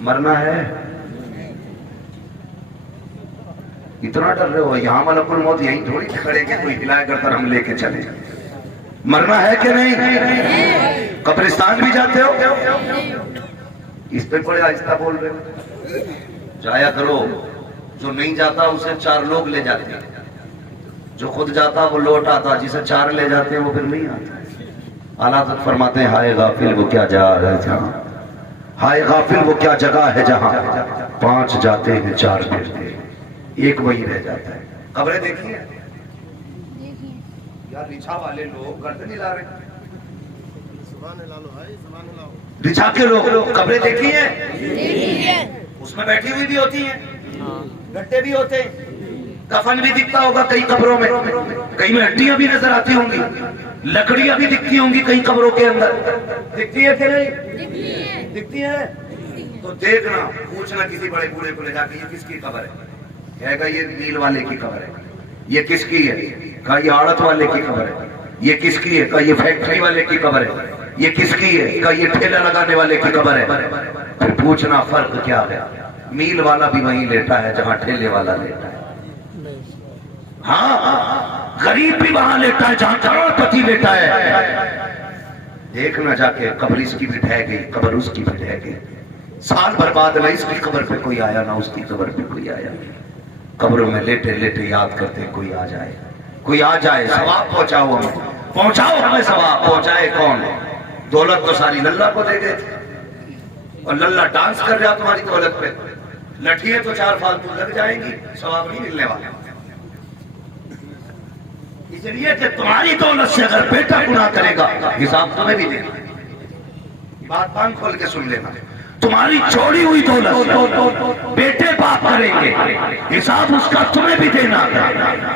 مرنا ہے۔ اتنا ڈر رہے ہو؟ یہاں ملک الموت یہیں تھوڑی کھڑے کہ کوئی ہلایا کرتا ہم لے کے چلے. مرنا ہے کہ نہیں؟ قبرستان بھی جاتے ہو؟ اس پہ بڑے آہستہ بول رہے ہو. جایا کرو. جو نہیں جاتا اسے 4 لوگ لے جاتے ہیں. جو خود جاتا وہ لوٹ آتا, جسے 4 لے جاتے ہیں وہ پھر نہیں آتا. اعلیٰ حضرت فرماتے ہیں ہائے غافل وہ کیا جگہ ہے جہاں, ہائے غافل وہ کیا جگہ ہے جہاں 5 جاتے ہیں 4 پھرتے ہیں, 1 وہی رہ جاتا ہے. قبریں دیکھی ہیں یار؟ رچھا والے لوگ گردن نہیں لا رہے. رچھا کے لوگ قبریں دیکھی ہیں؟ اس میں بیٹھی ہوئی بھی ہوتی ہیں, گڈھے بھی ہوتے ہیں, کفن بھی دکھتا ہوگا کئی قبروں میں, کئی میں ہڈیاں بھی نظر آتی ہوں گی, لکڑیاں بھی دکھتی ہوں گی کئی قبروں کے اندر. دکھتی ہے کہ نہیں؟ دکھتی ہے. تو دیکھنا, پوچھنا کسی بڑے بوڑھے کو لے جا کے یہ کس کی قبر ہے؟ کہے گا یہ نیل والے کی قبر ہے. یہ کس کی ہے؟ کہا یہ آڑت والے کی قبر ہے. یہ کس کی ہے؟ کہا یہ فیکٹری والے کی قبر ہے. یہ کس کی ہے؟ کہا یہ ٹھیلا لگانے والے کی قبر ہے. پھر پوچھنا فرق کیا ہے؟ میل والا بھی وہیں لیٹا ہے جہاں ٹھیلے والا لیٹا ہے. ہاں, غریب بھی وہاں لیٹا ہے جہاں کروڑ پتی لیٹا ہے. دیکھنا جا کے قبر اس کی بھی ڈھہ گئی, قبر اس کی بھی ڈھہ گئی. سال برباد نہ اس کی قبر پہ کوئی آیا نہ اس کی قبر پہ کوئی آیا. قبروں میں لیٹے لیٹے یاد کرتے کوئی آ جائے, کوئی آ جائے. ثواب پہنچاؤ ہمیں, پہنچاؤ ہمیں ثواب. پہنچائے کون؟ دولت تو ساری للہ کو دے گئے تھے, اور للہ ڈانس کر رہا تمہاری دولت پہ. لٹھیے تو 4 فالتو لگ جائیں گی, ثواب نہیں ملنے والا. اس لیے کہ تمہاری دولت سے اگر بیٹا گناہ کرے گا حساب تمہیں بھی دینا. بات کان کھول کے سن لینا. تمہاری چھوڑی ہوئی دولت بیٹے باپ کریں گے, حساب اس کا تمہیں بھی دینا.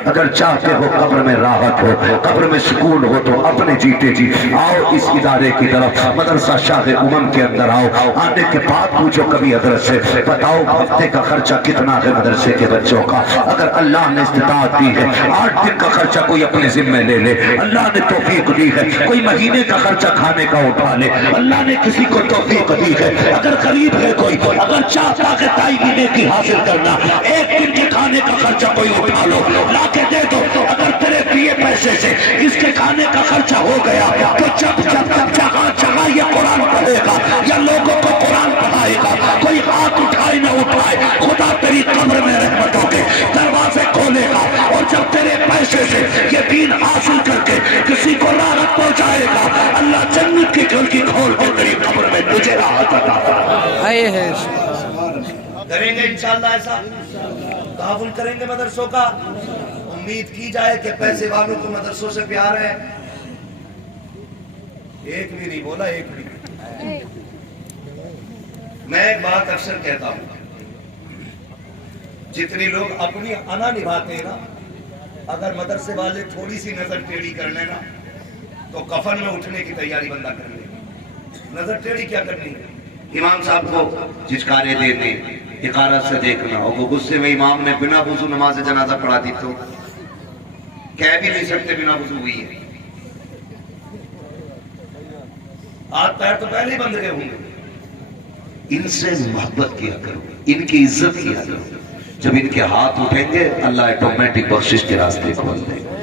اگر چاہتے ہو قبر میں راحت ہو, قبر میں سکون ہو, تو اپنے جیتے جی آؤ اس ادارے کی طرف, مدرسہ شاہ امم کے اندر آؤ. آنے کے بعد پوچھو کبھی حضرت سے, بتاؤ ہفتے کا خرچہ کتنا ہے مدرسے کے بچوں کا. اگر اللہ نے استطاعت دی ہے 8 دن کا خرچہ کوئی اپنے ذمہ لے لے, اللہ نے توفیق دی ہے. کوئی مہینے کا خرچہ کھانے کا اٹھا لے, اللہ نے کسی کو توفیق دی ہے. اگر غریب ہے کوئی, اگر چاہتا کہ تائی مہینے کی حاصل کرنا, 1 دن کے کھانے کا خرچہ کوئی اٹھا لو, لا کے دے دو. اگر تیرے دیے پیسے سے اس کے کھانے کا خرچہ ہو گیا تو جب جگہ جگہ یہ قرآن پڑھے گا یا لوگوں کو قرآن پڑھائے گا. کوئی ہاتھ اٹھائے نہ اٹھائے, خدا تیری قبر میں رحمتوں کے دروازے کھولے گا. اور جب تیرے پیسے سے یہ دین حاصل کر کے کسی کو راحت پہنچائے گا, اللہ جنت کی کھڑکی کھول کے تیری قبر میں تجھے راحت عطا کرے. کریں گے انشاءاللہ ایسا, تحفظ کریں گے مدرسوں کا. امید کی جائے کہ پیسے والوں کو مدرسوں سے پیار ہے. ایک بھی نہیں بولا, ایک بھی نہیں. میں ایک بات اکثر کہتا ہوں, جتنی لوگ اپنی انا نبھاتے ہیں نا, اگر مدرسے والے تھوڑی سی نظر ٹیڑھی کر لینا تو کفن میں اٹھنے کی تیاری بندہ کر لے. نظر ٹیڑھی کیا کرنی ہے؟ امام صاحب کو جھچکارے دینے, حقارت سے دیکھنا, اور وہ غصے میں امام نے بنا وضو نماز جنازہ پڑھا دی تو کہہ بھی نہیں سکتے بنا وضو ہوئی ہے. ہاتھ پیر تو پہلے ہی بند گئے ہوں گے. ان سے محبت کیا کرو, ان کی عزت کیا کرو. جب ان کے ہاتھ اٹھیں گے اللہ آٹومیٹک بخشش کے راستے کھول دے گا.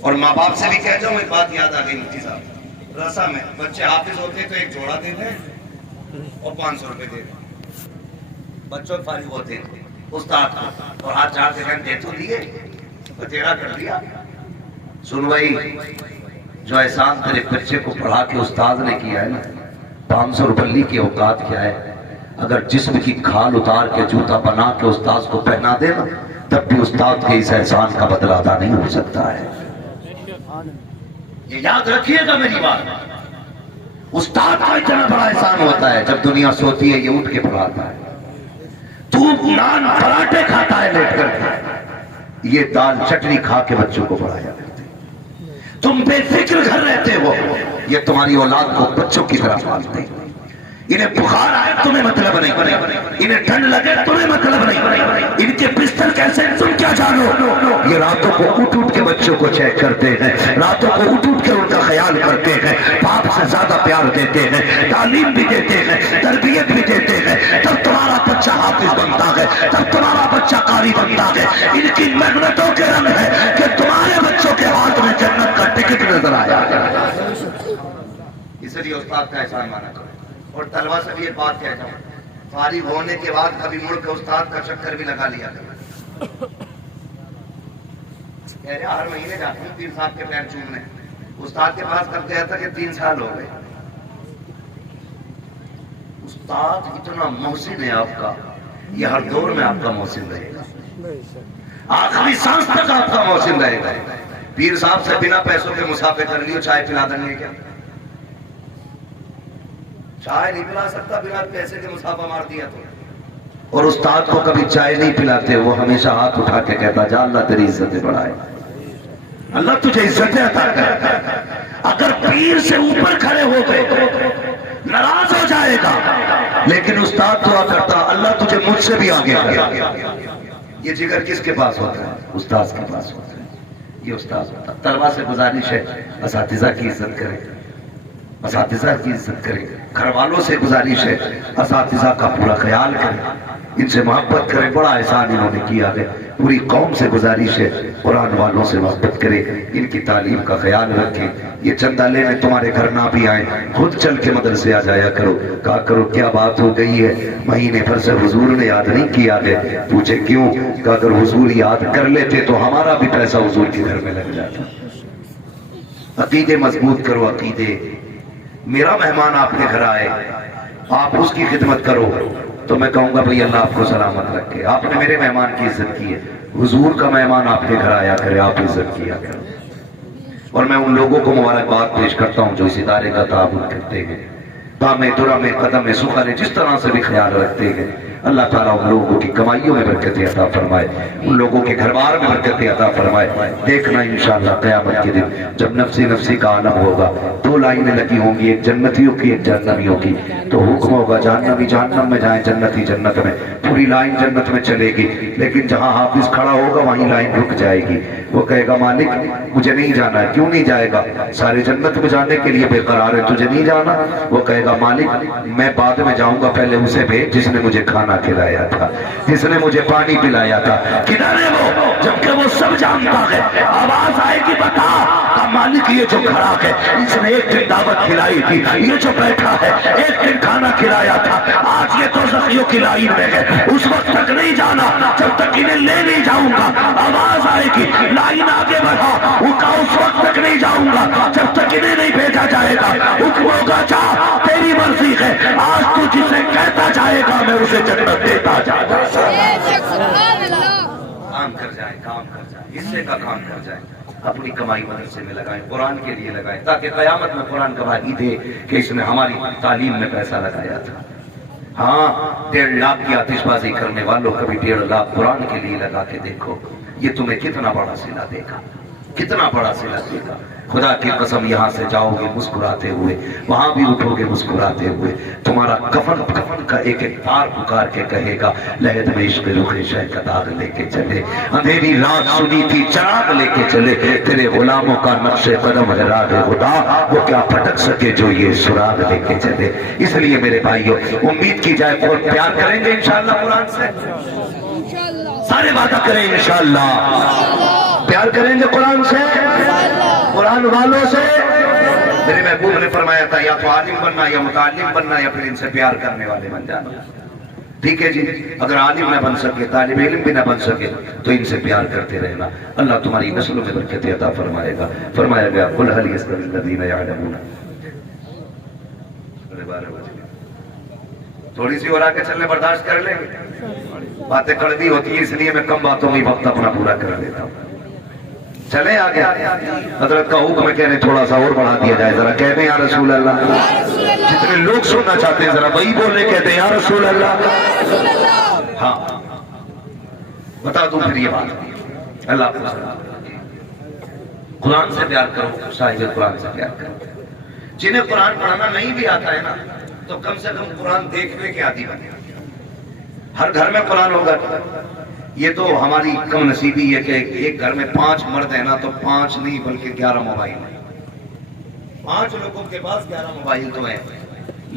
اور ماں باپ سے بھی کہہ جاؤں, ایک بات یاد آ گئی مفتی صاحب, رسا میں بچے حافظ ہوتے تو 1 جوڑا دیتے اور 500 روپے دیتے. بچوں فارغ ہوتے استاد کو, اور ہاتھ 4 سیکنڈ دے تو دیے, تیرا کر دیا. سن بھائی, جو احسان تیرے بچے کو پڑھا کے استاد نے کیا ہے نا, 500 روپے کی اوقات کیا ہے. اگر جسم کی کھال اتار کے جوتا بنا کے استاد کو پہنا دے نا, تب بھی استاد کے اس احسان کا بدلہ ادا نہیں ہو سکتا ہے. یہ یاد رکھیے گا میری بات. استاد کا اتنا بڑا احسان ہوتا ہے, جب دنیا سوتی ہے یہ اٹھ کے پڑھاتا ہے. تو نان پراٹھے کھاتا ہے لیٹ کر کے, یہ دال چٹنی کھا کے بچوں کو پڑھایا کرتے. تم بے فکر گھر رہتے ہو, یہ تمہاری اولاد کو بچوں کی طرح پالتے. انہیں بخار آئے تمہیں مطلب نہیں, انہیں ٹھنڈ لگے تمہیں مطلب نہیں, ان کے بستر کیسے تم کیا جانو. یہ راتوں کو اٹھ اٹھ کے بچوں کو چیک کرتے ہیں، راتوں کو اٹھ اٹھ کے ان کا خیال کرتے ہیں، باپ سے زیادہ پیار دیتے ہیں، تعلیم بھی دیتے ہیں، تربیت بھی دیتے ہیں، تب تمہارا بچہ حافظ بنتا ہے، تب تمہارا بچہ قاری بنتا ہے۔ ان کی محنتوں کے رنگ ہے کہ تمہارے بچوں کے ہاتھ میں جنت کا ٹکٹ نظر آیا۔ اس لیے استاد کا احسان مانا کرو۔ اور طلبہ سے بھی ایک بات کہتا ہوں، فارغ ہونے کے بعد کبھی مڑ کے استاد کا چکر بھی لگا لیا کرو۔ ہر مہینے جاتا ہوں پیر صاحب کے پیر چومنے، استاد کے پاس کب گیا تھا کہ 3 سال ہو گئے۔ استاد اتنا محسن ہے آپ کا، یہ ہر دور میں آپ کا محسن رہے گا، آخری سانس تک آپ کا محسن رہے گا۔ پیر صاحب سے بنا پیسوں کے مسافے کر لیو، چائے پلا دیں گے کیا؟ چائے نہیں پلا سکتا بنا پیسے کے مسافہ مار دیا تو۔ اور استاد کو کبھی چائے نہیں پلاتے، وہ ہمیشہ ہاتھ اٹھا کے کہتا جا اللہ تیری عزتیں بڑھائے، اللہ تجھے عزتیں عطا کر۔ اگر پیر سے اوپر کھڑے ہو گئے ناراض ہو جائے گا، لیکن استاد دعا کرتا اللہ تجھے مجھ سے بھی آگے کر۔ یہ جگر کس کے پاس ہوتا ہے؟ استاد کے پاس ہوتا ہے، یہ استاد ہوتا ہے۔ طلبہ سے گزارش ہے اساتذہ کی عزت کریں، اساتذہ کی عزت کریں، گھر والوں سے گزارش ہے اساتذہ کا پورا خیال کریں، ان سے محبت کریں، بڑا احسان انہوں نے کیا ہے۔ پوری قوم سے گزارش ہے قرآن والوں سے محبت کریں، ان کی تعلیم کا خیال رکھیں۔ یہ چندہ لینے تمہارے گھر نہ بھی آئیں، خود چل کے مدرسے آ جایا کرو، کہا کرو کیا بات ہو گئی ہے، مہینے بھر سے حضور نے یاد نہیں کیا ہے۔ پوچھے کیوں؟ کہا اگر حضور یاد کر لیتے تو ہمارا بھی پیسہ حضور کے گھر میں لگ جاتا۔ عقیدے مضبوط کرو، عقیدے۔ میرا مہمان آپ کے گھر آئے، آپ اس کی خدمت کرو تو میں کہوں گا بھئی اللہ آپ کو سلامت رکھے، آپ نے میرے مہمان کی عزت کی ہے۔ حضور کا مہمان آپ کے گھر آیا کرے، آپ عزت کیا کرے۔ اور میں ان لوگوں کو مبارکباد پیش کرتا ہوں جو اس ادارے کا تعاون کرتے ہیں، بامے درامے قدم سخرے جس طرح سے بھی خیال رکھتے ہیں۔ اللہ تعالیٰ ان لوگوں کی کمائیوں میں برکت عطا فرمائے، ان لوگوں کے گھر بار میں برکت عطا فرمائے۔ دیکھنا انشاءاللہ قیامت کے دن جب نفسی نفسی کا عالم ہوگا، 2 لائنیں لگی ہوں گی، ایک جنتیوں کی ایک جہنمیوں کی، تو حکم ہوگا جہنمی جہنم میں جائیں، جنتی جنت میں، پوری لائن جنت میں چلے گی، لیکن جہاں حافظ کھڑا ہوگا وہیں لائن رک جائے گی۔ وہ کہے گا مالک مجھے نہیں جانا ہے۔ کیوں نہیں جائے گا؟ سارے جنت میں جانے کے لیے بے قرار ہے، تجھے نہیں جانا؟ وہ کہے گا مالک میں بعد میں جاؤں گا، پہلے اسے بھیج جس نے مجھے کھانا کھلایا تھا، جس نے مجھے پانی پلایا تھا۔ کدھر ہے وہ؟ جبکہ وہ سب جانتا ہے، آواز آئے گی بتا مالک یہ جو کھڑا ہے اس نے ایک دن دعوت کھلائی تھی، یہ جو بیٹھا ہے ایک دن کھانا کھلایا تھا، آج یہ تو زخیوں کی لائن میں ہے، اس وقت تک نہیں جانا جب تک انہیں لے نہیں جاؤں گا۔ آواز آئے گی لائن آگے بڑھا، وہ کہا اس وقت تک نہیں جاؤں گا جب تک انہیں نہیں بھیجا جائے گا۔ حکم ہوگا جا تیری مرضی ہے، آج تو جسے کہتا جائے گا میں اسے جنت دیتا جائے گا۔ کام کر جائے، کام کر جائے، حصے کا کام کر جائے، اپنی کمائی مدرسے میں لگائیں، قرآن کے لیے لگائیں، تاکہ قیامت میں قرآن گواہی دے کہ اس نے ہماری تعلیم میں پیسہ لگایا تھا۔ ہاں 1.5 لاکھ کی آتش بازی کرنے والوں کبھی 1.5 لاکھ قرآن کے لیے لگا کے دیکھو، یہ تمہیں کتنا بڑا صلہ دے گا، کتنا بڑا صلہ دے گا۔ خدا کی قسم یہاں سے جاؤ گے مسکراتے ہوئے، وہاں بھی اٹھو گے مسکراتے ہوئے، تمہارا کفن کا ایک ایک تار پکار کے کہے گا لہد میں عشق رخ شہ کا داغ لے کے چلے، اندھیری رات سنی تھی چراغ لے کے چلے، تیرے غلاموں کا نقش قدم ہے راہ خدا، وہ کیا پھٹک سکے جو یہ سراغ لے کے چلے۔ اس لیے میرے بھائیوں امید کی جائے اور پیار کریں گے انشاءاللہ قرآن سے، سارے وعدہ کریں انشاءاللہ، پیار کریں گے قرآن سے، قرآن والوں سے۔ میرے محبوب نے فرمایا تھا یا تو عالم بننا یا متعلم بننا یا پھر ان سے پیار کرنے والے بن جانا۔ ٹھیک ہے جی، اگر عالم نہ بن سکے، طالب علم بھی نہ بن سکے تو ان سے پیار کرتے رہنا، اللہ تمہاری نسلوں میں برکت عطا فرمائے گا۔ فرمایا گیا قل هل يستوي الذين يعلمون، تھوڑی سی اور آگے چلنے برداشت کر لیں گے، باتیں کڑوی ہوتی ہیں اس لیے میں کم باتوں میں وقت اپنا پورا کر لیتا ہوں۔ چلیں آگے، حضرت کا حکم ہے کہنے تھوڑا سا اور بڑھا دیا جائے، ذرا کہنے یا رسول اللہ، جتنے لوگ سننا چاہتے ہیں ذرا وہی بولنے کہتے ہیں یا رسول اللہ۔ ہاں بتا دوں پھر یہ بات، اللہ کو قرآن سے پیار کرو، صاحب قرآن سے پیار کرو۔ جنہیں قرآن پڑھنا نہیں بھی آتا ہے نا تو کم سے کم قرآن دیکھنے کے عادی بنے۔ ہر گھر میں قرآن ہوگا، یہ تو ہماری کم نصیبی ہے کہ ایک گھر میں 5 مرد ہیں نا تو 5 نہیں بلکہ 11 موبائل ہیں. 5 لوگوں کے پاس 11 موبائل تو ہیں،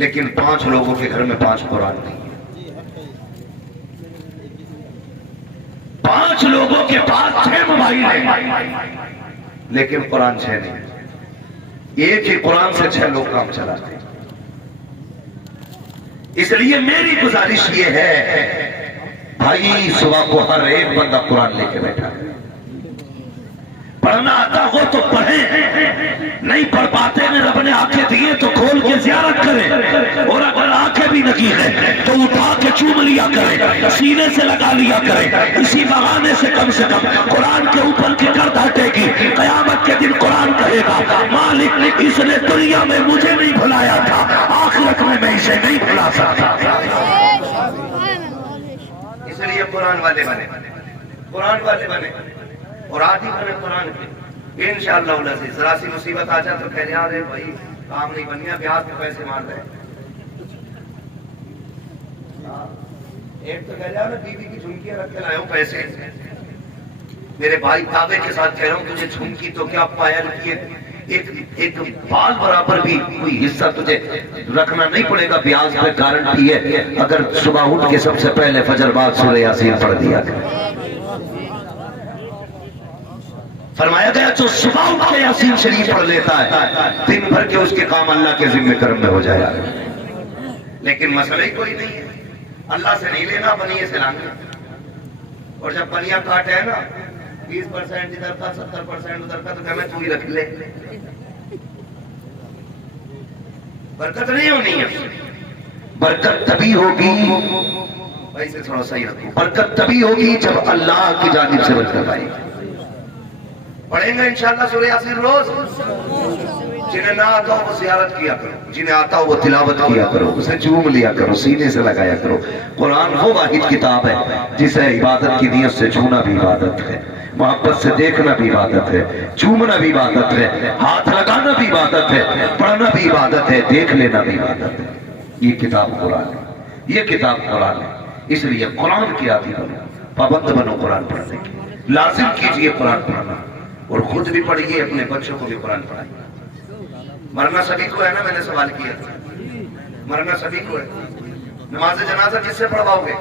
لیکن 5 لوگوں کے گھر میں 5 قرآن نہیں ہیں. 5 لوگوں کے پاس 6 موبائل ہیں لیکن قرآن 6 نہیں. ایک ہی قرآن سے 6 لوگ کام چلاتے ہیں. اس لیے میری گزارش یہ ہے بھائی، صبح کو ہر ایک بندہ قرآن لے کے بیٹھا ہے. پڑھنا آتا ہو تو پڑھیں، نہیں پڑھ پاتے میں رب نے آنکھیں دیے تو کھول کے زیارت کریں، اور اگر آنکھیں بھی نہیں ہیں تو اٹھا کے چوم لیا کریں، سینے سے لگا لیا کریں. اسی بہانے سے کم قرآن کے اوپر کی گرد ہٹے گی. قیامت کے دن قرآن کہے گا مالک اس نے دنیا میں مجھے نہیں بھلایا تھا، آخرت میں اسے نہیں بھلا سکتا. اس لیے قرآن والے بنے، قرآن والے بنے اور عادی بنے قرآن کے. انشاءاللہ العزیز ذرا سی مصیبت آ جائے تو کہہ رہے ہیں بھائی کام نہیں بن گیا، بیاج کے پیسے مار رہے. ایک تو کہہ رہا نا بیوی کی جھمکیاں رکھ کے لائے ہوں پیسے. میرے بھائی دعوے کے ساتھ کہہ رہا ہوں تجھے جھمکی تو کیا پائل کی ایک بال برابر بھی کوئی حصہ تجھے رکھنا نہیں پڑے گا، بیاج پہ گارنٹی ہے اگر صبح اٹھ کے سب سے پہلے فجر بعد سورہ یاسین پڑھ دیا کرے. فرمایا گیا جو صبح اٹھ کے یاسین شریف پڑھ لیتا ہے دن بھر کے اس کے کام اللہ کے ذمہ کرم میں ہو جائے گا. لیکن مسئلہ ہی کوئی نہیں ہے، اللہ سے نہیں لینا، بنیے سے لانا. اور جب بنیا کاٹ ہے نا 20% ادھر کا 70% ادھر کا تو کہنا تو ہی رکھ لے. برکت نہیں ہونی ہے. برکت تبھی ہوگی، ایسے تھوڑا صحیح رکھو، برکت تبھی ہوگی جب اللہ کی جانب سے برکت آئے گی. پڑھیں گے انشاءاللہ سورہ یاسین روز. جنہیں نہ آتا ہو وہ زیارت کیا کرو، جنہیں آتا ہو وہ تلاوت کیا کرو، اسے چوم لیا کرو، سینے سے لگایا کرو. قرآن وہ واحد کتاب ہے جسے عبادت کی نیت سے چھونا بھی عبادت ہے، محبت سے دیکھنا بھی عبادت ہے، چومنا بھی عبادت ہے، ہاتھ لگانا بھی عبادت ہے، پڑھنا بھی عبادت ہے، دیکھ لینا بھی عبادت ہے. یہ کتاب قرآن ہے، یہ کتاب قرآن ہے. اس لیے قرآن کی عادی بنو، پابند بنو قرآن پڑھنے کی. لازم کیجئے قرآن پڑھنا اور خود بھی پڑھیے، اپنے بچوں کو بھی قرآن پڑھائیے. مرنا سبھی کو ہے نا، میں نے سوال کیا، مرنا سبھی کو ہے. نماز جنازہ کس سے پڑھواؤ گے؟